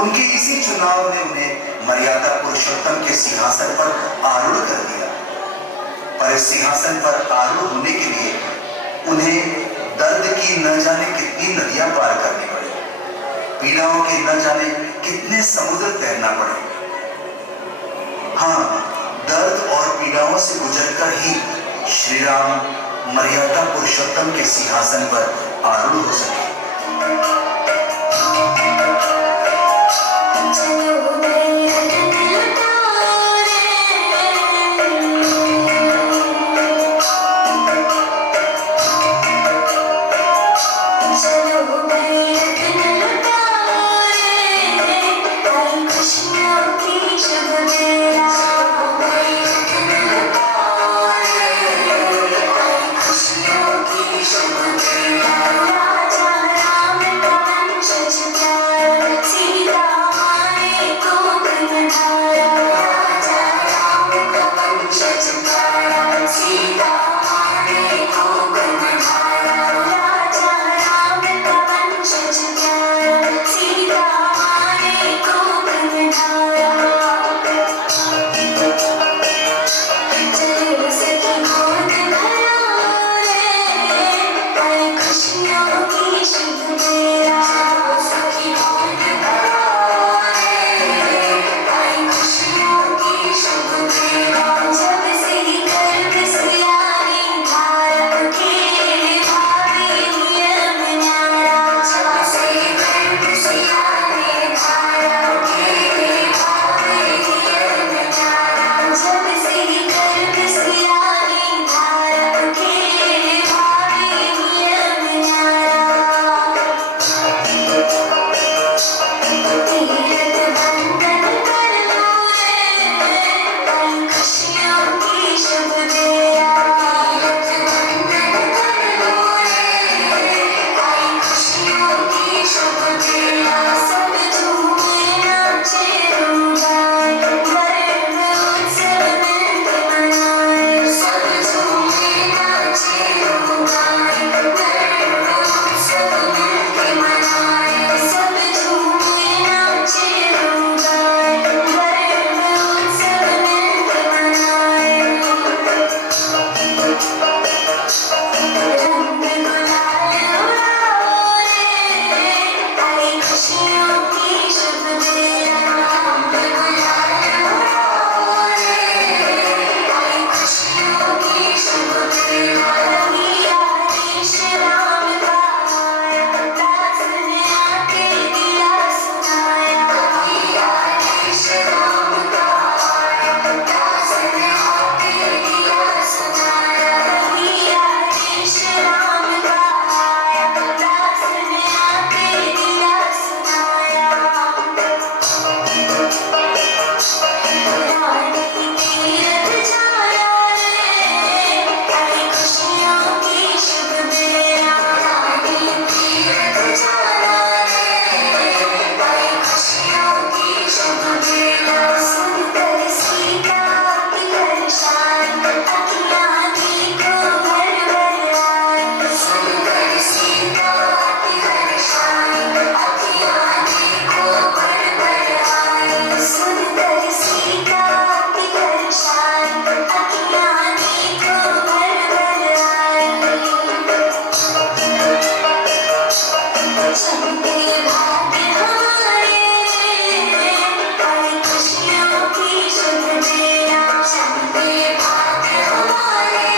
उनके इसी चुनाव ने उन्हें मर्यादा पुरुषोत्तम के सिंहासन पर आरूढ़ कर दिया। पर इस सिंहासन पर आरूढ़ होने के लिए उन्हें दर्द की न जाने कितनी नदियां पार करनी पड़ी, पीड़ाओं के न जाने कितने समुद्र तैरना पड़े। हाँ, दर्द और पीड़ाओं से गुजरकर ही श्री राम मर्यादा पुरुषोत्तम के सिंहासन पर आरूढ़ हो सके। राजा सबके भाग्य हमारे आए खुशियों की शुभ बेला सबके भाग्य हमारे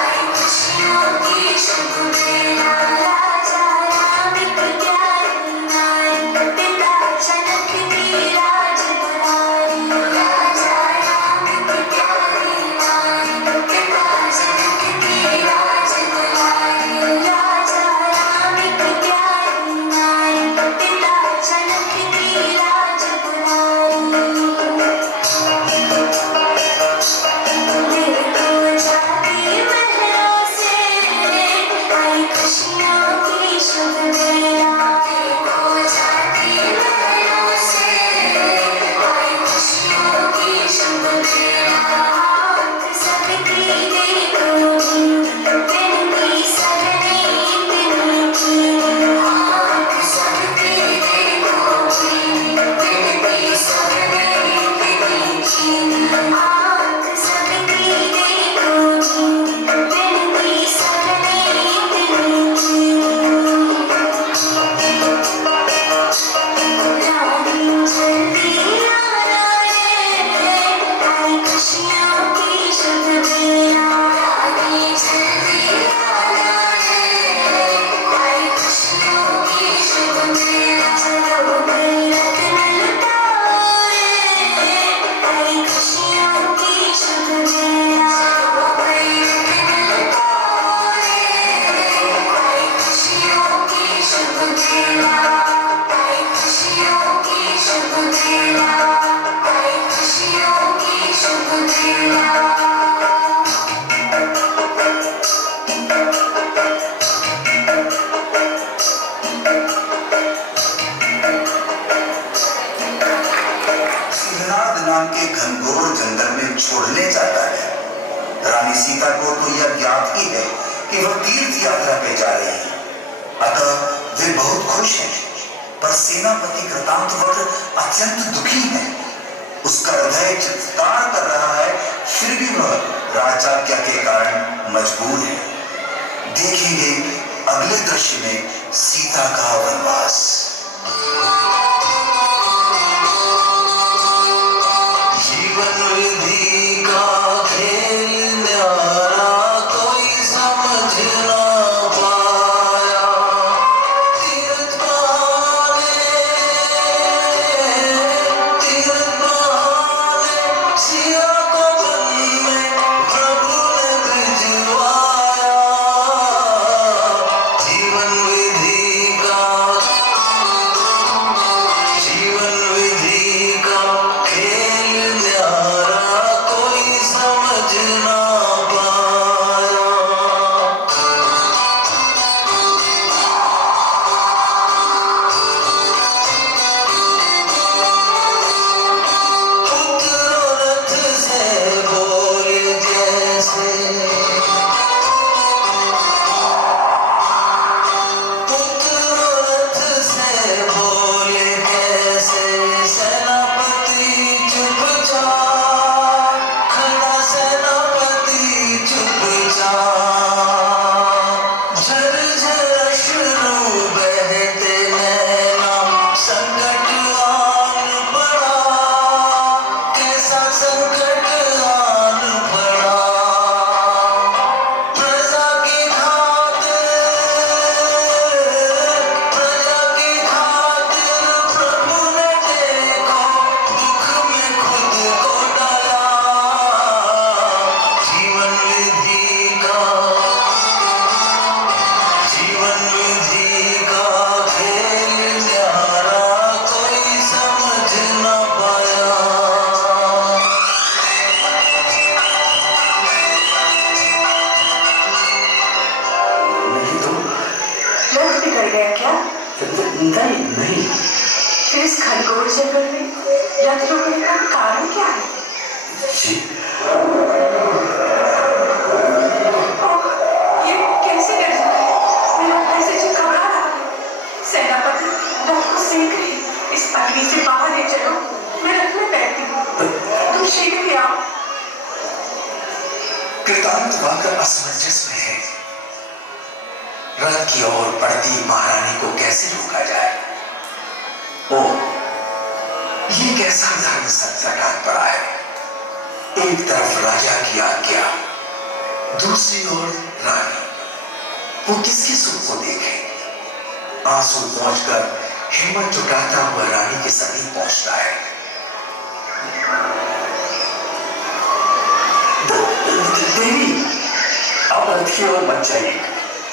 आए खुशियों की शुभ बेला राजा राम की प्यारी नारी पिता जनक की राजकुमारी राजा राम की प्यारी नारी पिता जनक की राजकुमारी राजा राम की प्यारी नारी पिता जनक की राजकुमारी देखो जाती महलों से आई खुशियों की शुभ बेला देखो जाती महलों से आई खुशियों की शुभ बेला आँख सबकी देखो बिनती सरनी इतनी की आँख सबकी देखो बिनती सरनी इतनी की आँख सबकी देखो बिनती सरनी इतनी की रानी जल्दी आना रे आई खुशियों की शुभ बेला रानी जल्दी आना रे आई खुशियों की शुभ बेला चलो गई रत्न लुटाओ रे आई खुशियों की शुभ बेला चलो गई रत्न लुटाओ रे आई खुशियों की शुभ बेला आई खुशियों की शुभ बेला आई खुशियों की शुभ बेला सिद्धनाथ नाम के घनघोर जंगल में छोड़ने जाता है। रानी सीता को तो यह ज्ञात ही है कि वह तीर्थ यात्रा पे जा रही है, अतः वे बहुत खुश हैं। पर सेनापति कृतांतवक्र अत्यंत दुखी है। उसका हृदय चित्कार कर रहा है, फिर भी वह राजाज्ञा के कारण मजबूर है। देखेंगे अगले दृश्य में सीता का वनवास। जीवन विधि का खेल न्यारा कोई समझ ना पाया तीर्थ बहाने सिया को वन में प्रभु ने भिजवाया जीवन विधि का खेल न्यारा कोई समझ ना पाया पुत्र रथ से बोले जैसे पुत्र रथ से बोले कैसे सेनापति चुपचाप खड़ा सेनापति चुपचाप झरझर अश्रु बहते नैना संकट आन पड़ा कैसा संकट आन पड़ा प्रजा की खातिर प्रभु ने देखो दुख में खुद को डाला जीवन विधि का खेल न्यारा कोई समझ ना पाया नहीं तो लोग बिगड़ गया क्या नहीं फिर इस घनघोर जंगल में रथ रोकने का कारण क्या है जी ओह, ये कैसे कर रहा है मेरा कैसे जो घबरा रहा है सेनापति रथ को सेक रही इस अग्नि से बाहर ले चलो मैं रथ में बैठती हूँ तुम शीघ्र ही आओ कृतांतवक्र असमंजस में है। रथ की ओर बढ़ती महारानी को कैसे रोका जाए। ओ, ये कैसा धर्म संकट पड़ा है। एक तरफ राजा की आज्ञा, दूसरी ओर रानी। वो किसके सुख को देखे। आंसू पहुंचकर हिम्मत जुटाता हुआ रानी के समीप पहुंचता है। देवी, आप रथ की ओर मत जाइए।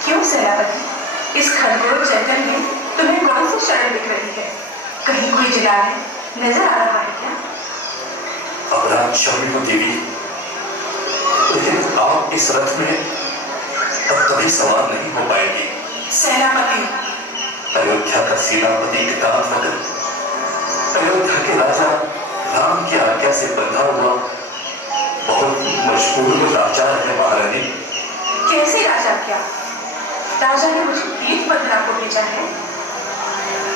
क्यों सेनापति, इस खरगोश जंगल में तुम्हें कौन सी शरण दिख रही है? कहीं कोई जिलाने नजर आ रहा है क्या? अपराध क्षम्य हो देवी, लेकिन आप इस रथ में अब कभी सवार नहीं हो पाएंगे। सेनापति, अयोध्या का सेनापति किताब वक्त अयोध्या के राजा राम की आज्ञा से बंधा हुआ बहुत मशहूर राजा है महारानी। कैसे राजा? क्या राजा ने मुझे तीर्थ बंदना को भेजा है?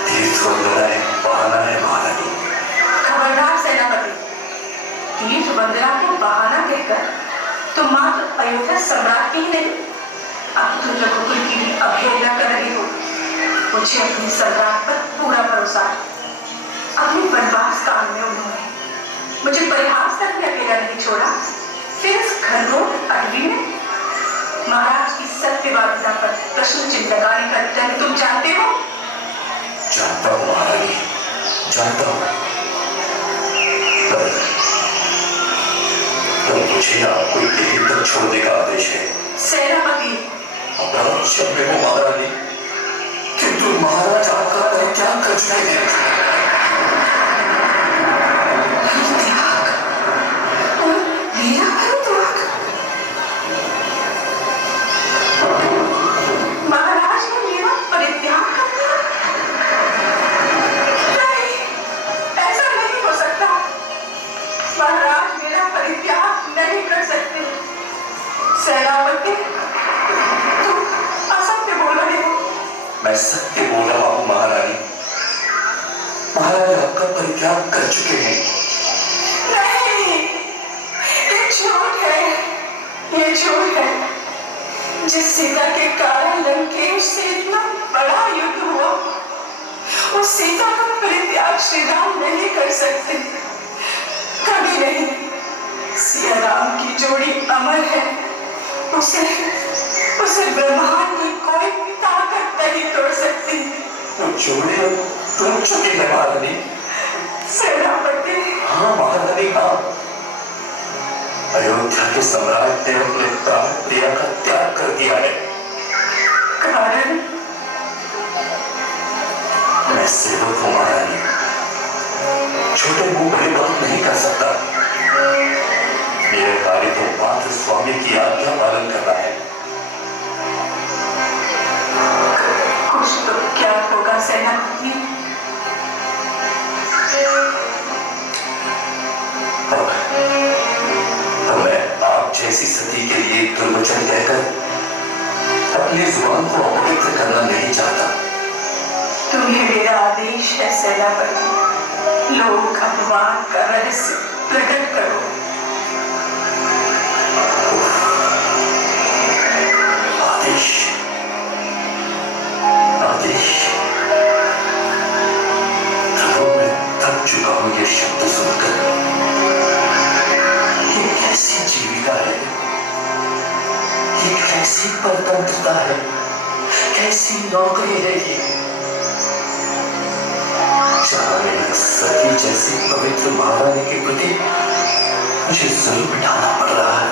तीर्थ बंदना है, बहाना है महारानी। खबरदार सेनापति, तीर्थ बंदना को बहाना कहकर तुम मात्र अयोध्या सम्राट की ही नहीं, अब तुम रघुकुल की भी अवहेलना कर रहे हो। मुझे अपनी सम्राट पर पूरा भरोसा है। अपने वनवास काल में उन्होंने मुझे परिहास तक में अकेला नहीं छोड़ा, फिर इस खरगोश अटवी में महाराज की सत्यवादिता पर प्रश्न चिन्ह लगाने का दंड तुम जानते हो? जानता हूँ महारानी, जानता हूँ। पर मुझे आपको दिल्ली तक छोड़ने का आदेश है। सेनापति, अपराध क्षम्य हो महारानी, किंतु महाराज आपका परित्याग कर चुके हैं। मेरा परित्याग? महाराज ने मेरा परित्याग कर दिया? नहीं, ऐसा नहीं हो सकता। महाराज मेरा परित्याग नहीं कर सकते। सेनापति, तुम असत्य बोल रहे हो। मैं सत्य बोल रहा हूँ महारानी। महाराज आपका परित्याग कर चुके हैं। नहीं, ये झूठ है, ये झूठ है। जिस सीता के कारण लंकेश से इतना बड़ा युद्ध हुआ, उस सीता का परित्याग श्री राम नहीं कर सकते, कभी नहीं। सिया राम की जोड़ी अमर है, उसे ब्रह्मांड की कोई ताकत नहीं तोड़ सकती। वो जोड़ी टूट चुकी है महारानी। सेनापति, हाँ महारानी, हाँ। अयोध्या के सम्राट ने अपने प्राण प्रिया का त्याग कर दिया है। कारण? मैं सेवक हूँ महारानी, छोटे मुंह बड़े बात नहीं कर सकता। मेरे कार्य तो मात्र स्वामी की आज्ञा पालन करना है। कुछ तो क्या होगा सेनापति? मैं आप जैसी सती के लिए दुर्वचन कहकर अपनी जुबान को अपवित्र करना नहीं चाहता। तुम्हें मेरा आदेश है सेनापति, लोक अपमान का रहस्य प्रकट करो। आदेश, आदेश। प्रभु, मैं थक चुका हूं ये शब्द सुनकर। ये कैसी जीविका है, ये कैसी परतंत्रता है, कैसी नौकरी है ये, जहां मेरी सती जैसी पवित्र महारानी के प्रति मुझे जुल्म उठाना पड़ रहा है।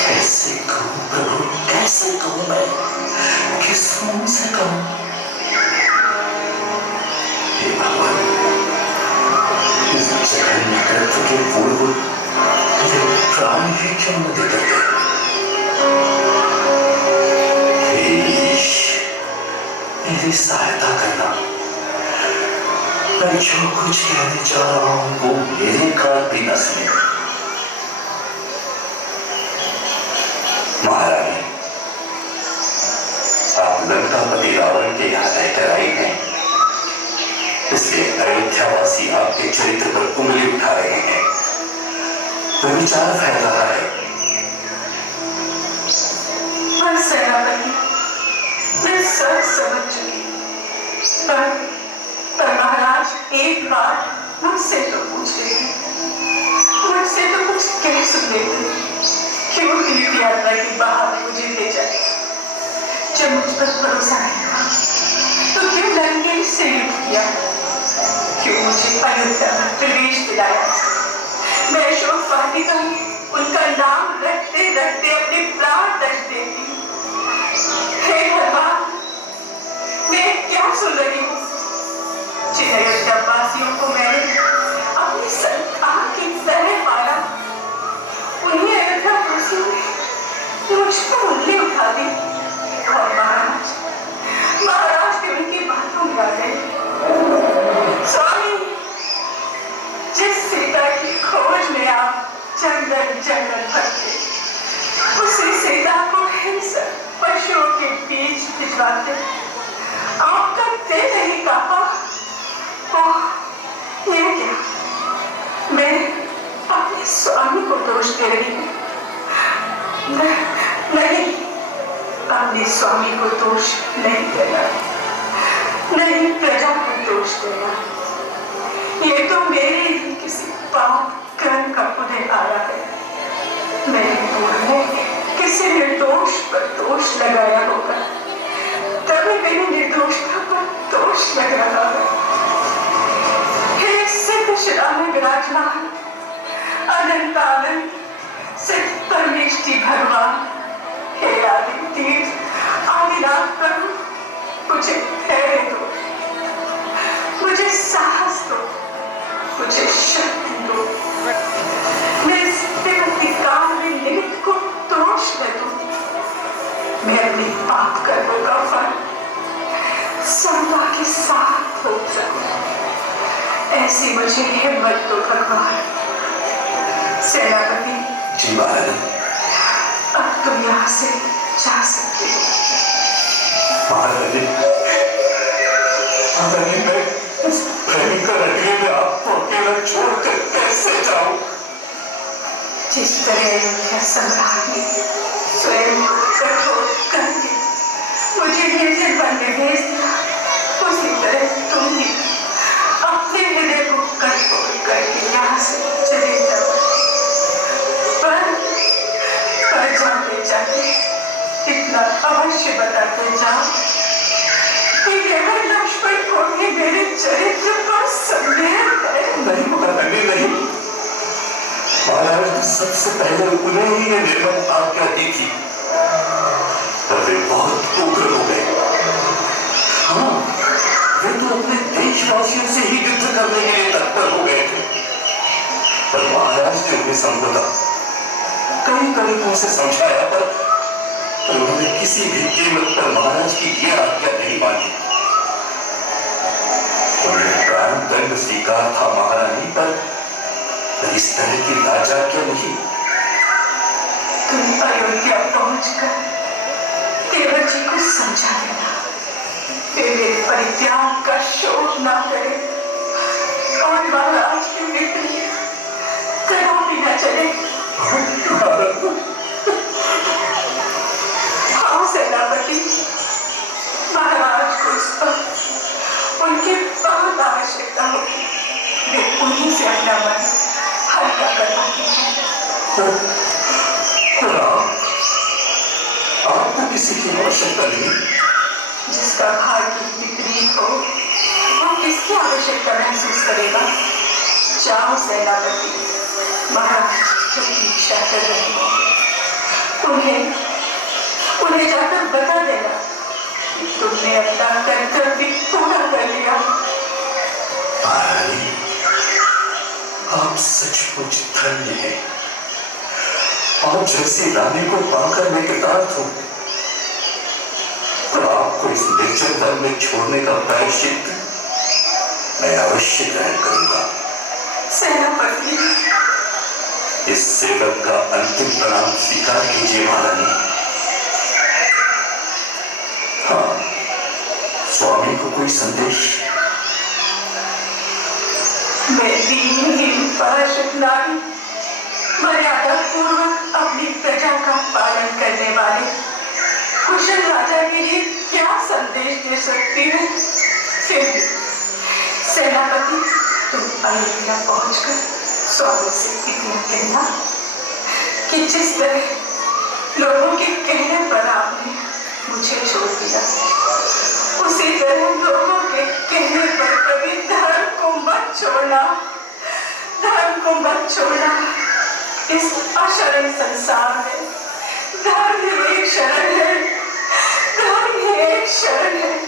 कैसे कहूं प्रभु, कैसे कहूं मैं, किस मुंह से कहूं? हे भगवान, इस जघन्य कृत्य के पूर्व मुझे प्राण ही क्यों न देकर गए? हे ईश, मेरी सहायता करना। मैं जो कुछ कहने जा रहा हूं वो मेरे कान भी न सुने। महारानी, आप लंकापति रावण के यहाँ रहकर आई हैं, इसलिए अयोध्यावासी आपके चरित्र पर उंगली उठा रहे हैं, विचार फैल रहा है। सेनापति, समझ चुकी। पर महाराज एक बार मुझसे तो पूछ लेते, मुझसे तो कुछ कह सुन लेते। क्यों तीर्थ यात्रा की बाहर मुझे ले जाए? जब मुझ पर भरोसा नहीं था तो क्यों लंकेश से युद्ध किया? क्यों मुझे अयोध्या में प्रवेश दिलाया? मैं अशोक वाटिका में उनका नाम रखते रखते अपने प्राण तक देती। हे भगवान, मैं क्या सुन रही हूँ? जिन अयोध्या वासियों को मैंने अपनी संतान की तरह पाला, उन्हीं अयोध्या वासियों ने मुझ पर उंगली उठा दी और महाराज भी उनकी बातों में आ गए। स्वामी, जिस सीता की खोज में आप जंगल जंगल भटके, उसी सीता को हिंसक पशुओं के बीच भिजवाते आपका दिल नहीं कांपा? ओह, ये क्या? मैं अपने स्वामी को दोष दे रही हूँ। नहीं, अपने स्वामी को दोष नहीं देना, नहीं प्रजा को दोष देना। ये तो मेरे ही किसी पाप कर्म का पुण्य आया है। मेरे पूर्व ने किसी निर्दोष पर दोष लगाया होगा, तभी मेरी निर्दोषता पर दोष लग रहा है। हे सिद्ध शिला में विराजमान अनंत आनंद सिद्ध परमेष्टि भगवान, हे आदि तीर्थ आदिनाथ प्रभु, मुझे धैर्य दो, मुझे साहस दो, मुझे शक्ति दो। मैं इस विपत्ति काल में निमित्त को दोष न दूं। मैं अपने पाप कर्मों का फल समता के साथ भोग सकूं। ऐसी मुझे हिम्मत दो भगवान। सेनापति जी महारानी, अब तुम यहाँ से जा सकते हो। महारानी, मैं इस भयंकर अग्नि में आपको अकेला छोड़कर कैसे जाऊं? जिस तरह अयोध्या सम्राट ने स्वयं कठोर करके मुझे निर्जन वन में भेज दिया, उसी तरह तुम भी अपने हृदय को कठोर करके यहाँ से चले जाओ। पर जाते जाते इतना अवश्य बताते जाओ कि केवल लक्ष्मण को भी मेरे चरित्र पर संदेह है। नहीं महारानी, नहीं। महाराज ने सबसे पहले उन्हें ही निर्मम आज्ञा दी थी, पर वे बहुत उग्र हो गए। हाँ, वे तो अपने देशवासियों से ही युद्ध करने के लिए तत्पर हो गए थे, पर महाराज ने उन्हें समझा, कई तरीकों से समझाया, पर उन्होंने किसी भी कीमत पर महाराज की यह आज्ञा नहीं मानी। उन्हें प्राण दंड स्वीकार था महारानी, पर इस तरह की राजा क्या नहीं। तुम अयोध्या पहुंचकर देवर जी को समझा देना, वे मेरे परित्याग का शोक ना करे और महाराज के विपरीत कदापि न चले। हाँ सेनापति, महाराज को इस पर उनकी बहुत आवश्यकता होगी। वे उन्हीं से अपना मन हल्का करवाते हैं। आपको किसी की आवश्यकता नहीं। जिसका भाग्य विपरीत हो वो किसकी आवश्यकता महसूस करेगा? जाओ सेनापति, महाराज प्रतीक्षा कर रहे हैं। उन्हें जाकर बता देना कि तुमने अपना कर्तव्य पूरा कर लिया। महारानी, आप सचमुच धन्य हैं। आप जैसी रानी को पाकर मैं कृतार्थ हूं। तो आपको इस निर्जन वन में छोड़ने का प्रायश्चित मैं अवश्य ग्रहण करूंगा। सेनापति, इस सेवक का अंतिम प्रणाम स्वीकार कीजिए महारानी। हाँ, स्वामी को कोई संदेश? मैं दीनहीन पराशर नारी, मर्यादा पूर्वक अपनी प्रजा का पालन करने वाले कुशल राजा के लिए क्या संदेश दे सकती हूँ? फिर भी सेनापति, तुम अयोध्या पहुंचकर स्वामी से इतना कहना कि जिस तरह लोगों के कहने पर आपने मुझे छोड़ दिया, उसी तरह लोगों के कहने पर कभी धर्म को मत छोड़ना, धर्म को मत छोड़ना। इस अशरण संसार में धर्म ही एक शरण है, धर्म ही एक शरण है।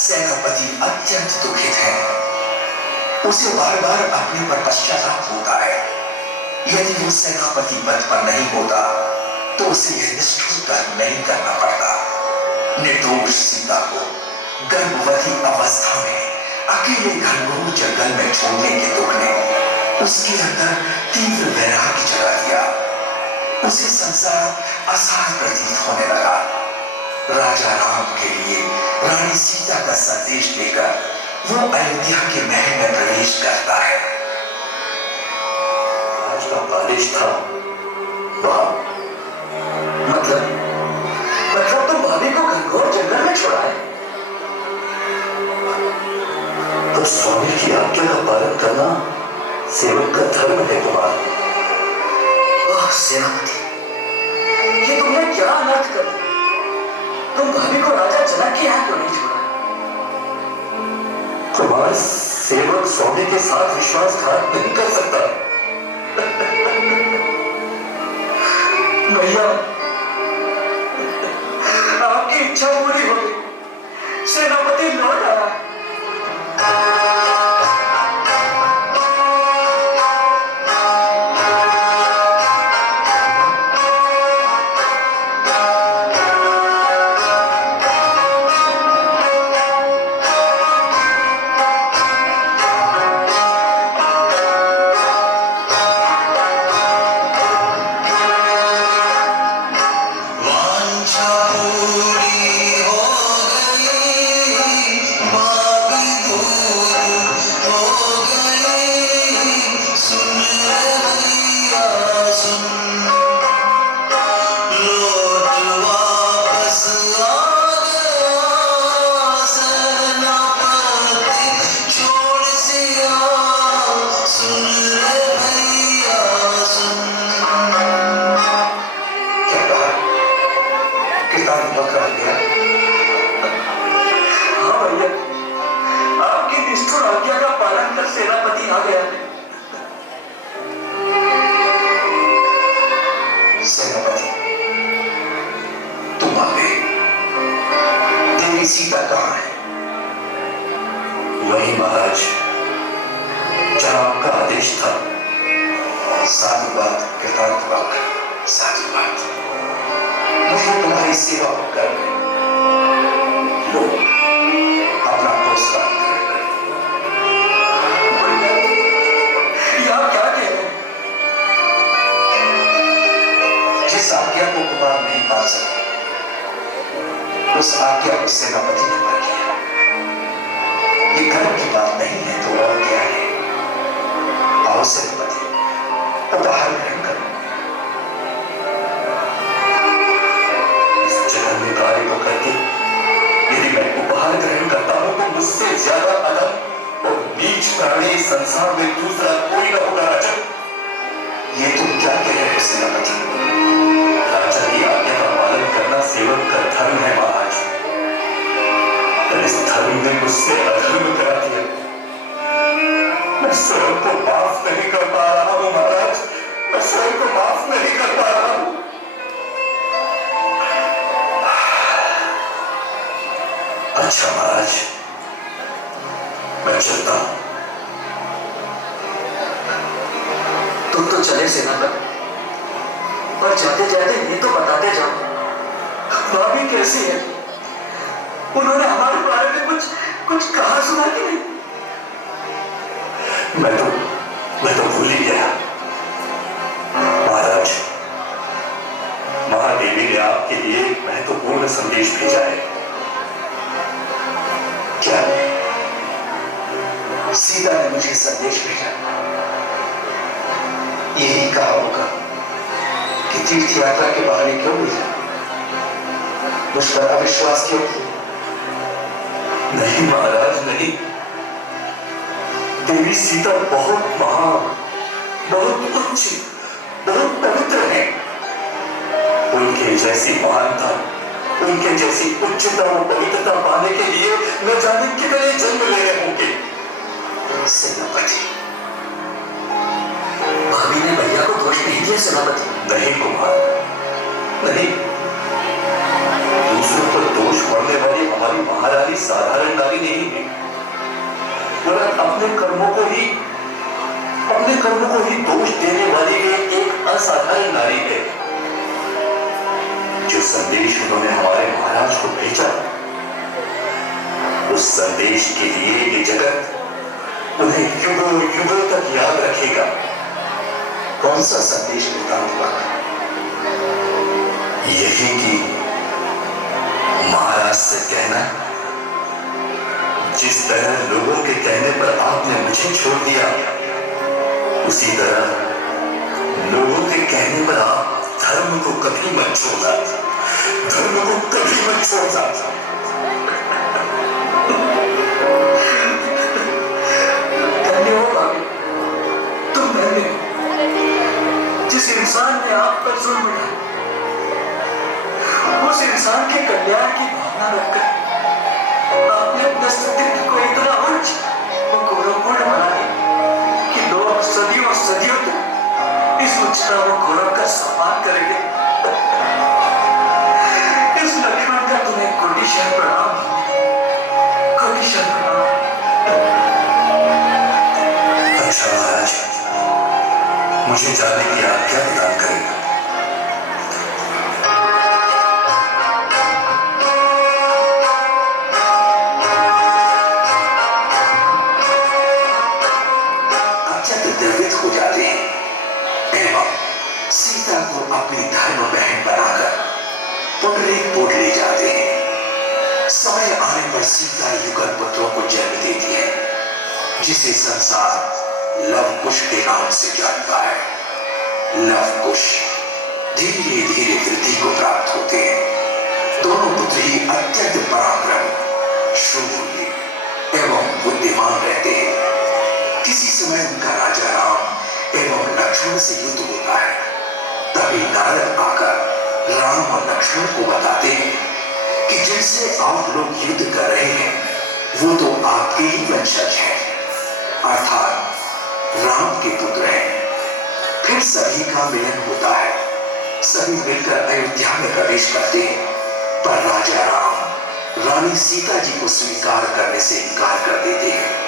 सेनापति अत्यंत दुखित है। उसे बार बार अपने पर पश्चाताप होता है। यदि वो सेनापति पद पर नहीं होता तो उसे यह निष्ठुर कर्म नहीं करना पड़ता। निर्दोष सीता को गर्भवती अवस्था में अकेले घनघोर जंगल में छोड़ने के दुख ने उसके अंदर तीव्र वैराग्य जगा दिया। उसे संसार असार प्रतीत होने लगा। राजा राम के लिए रानी सीता का संदेश लेकर वो अयोध्या के महल में प्रवेश करता है। आज का बारिश था वहां। मतलब तुम भाभी को घनघोर जंगल में छोड़ा है? तो स्वामी की आज्ञा का पालन करना सेवक का धर्म है कुमार। वाह सेनापति, ये तुमने क्या अनर्थ कर दिया? तुम भाभी को राजा जनक के यहाँ क्यों नहीं छोड़ा? तुम्हारे सेवक स्वामी के साथ विश्वासघात नहीं कर सकता। भैया, आपकी इच्छा पूरी हो गई। सेनापति लौट आया। वही महाराज जहां आपका आदेश था। साधुवाद, कृतार्थवाद, साधुवाद। मुझे तुम्हारी सेवा कर गए। लो, अपना पुरस्कार करें। आप क्या कह रहे हैं? जिस आज्ञा को कुमार नहीं पाल सके, उस आज्ञा को सेनापति ने पाल किया। ये गर्व की बात नहीं है तो और क्या है? आओ सेनापति, उपहार ग्रहण करो। इस जघन्य कार्य को करके यदि मैं उपहार ग्रहण करता हूं तो मुझसे ज्यादा अधम और नीच प्राणी संसार में दूसरा कोई न होगा राजा। ये तुम क्या कह रहे हो सेनापति? राजा की आज्ञा का पालन करना सेवक का धर्म है महाराज। पर इस धर्म ने मुझसे अधर्म करा दिया। मैं स्वयं को माफ नहीं कर पा रहा हूं महाराज, मैं स्वयं को माफ नहीं कर पा रहा हूं। अच्छा महाराज, मैं चलता हूं। तुम तो चले सेनापति, पर जाते जाते ये तो बताते जाओ, भाभी कैसी है? उन्होंने हमारे बारे में कुछ कहा सुना कि नहीं? मैं तो भूल ही गया महाराज। महादेवी ने आपके लिए एक महत्वपूर्ण संदेश भेजा है। क्या? सीता ने मुझे संदेश भेजा। यही कहा होगा कि तीर्थ यात्रा के बहाने क्यों भेजा, मुझ पर अविश्वास क्यों किया? नहीं महाराज नहीं, देवी सीता बहुत महान, बहुत उच्च, बहुत पवित्र है। उनके जैसी महानता, उनके जैसी उच्चता और पवित्रता पाने के लिए न जाने कितने जन्म लेने होंगे। सेनापति, भाभी ने भैया को दोष नहीं दिया सेनापति? नहीं कुमार, नहीं। दूसरों पर दोष पड़ने वाली हमारी महारानी साधारण नारी नहीं है, वरन अपने कर्मों को ही दोष देने वाली एक असाधारण नारी है। जो संदेश उन्होंने हमारे महाराज को भेजा, उस संदेश के लिए ये जगत उन्हें युगों युगों तक याद रखेगा। कौन सा संदेश देता हुआ? यही कि महाराज से कहना, जिस तरह लोगों के कहने पर आपने मुझे छोड़ दिया, उसी तरह लोगों के कहने पर आप धर्म को कभी मत छोड़ना, धर्म को कभी मत छोड़ना। धन्य हो भाभी, तुम धन्य हो। जिस इंसान ने आप पर जुल्म ढाया, उस इंसान के कल्याण की भावना रखकर आपने अपने अस्तित्व को इतना उच्च और गौरवपूर्ण बना दिया कि लोग सदियों सदियों तक इस उच्चता और गौरव का सम्मान करेंगे। इस लक्ष्मण का तुम्हें कोटिशः प्रणाम, कोटिशः प्रणाम। अच्छा महाराज, मुझे जाने की आज्ञा प्रदान करें। द्रवित हो जाते हैं एवं सीता को अपनी धर्म बहन बनाकर पुनरेक ले जाते हैं। समय आने पर सीता युगल पुत्रों को जन्म देती है, जिसे संसार लव कुश के नाम से जानता है। लव कुश धीरे धीरे वृद्धि को प्राप्त होते हैं। दोनों पुत्र ही अत्यंत पराक्रम, शूरवीर एवं बुद्धिमान रहते हैं। किसी समय उनका राजा राम एवं लक्ष्मण से युद्ध होता है। तभी नारद आकर राम और लक्ष्मण को बताते हैं कि जिनसे आप लोग युद्ध कर रहे हैं वो तो आपके ही वंशज हैं, अर्थात राम के पुत्र हैं। फिर सभी का मिलन होता है। सभी मिलकर अयोध्या में प्रवेश करते हैं, पर राजा राम रानी सीता जी को स्वीकार करने से इनकार कर देते हैं।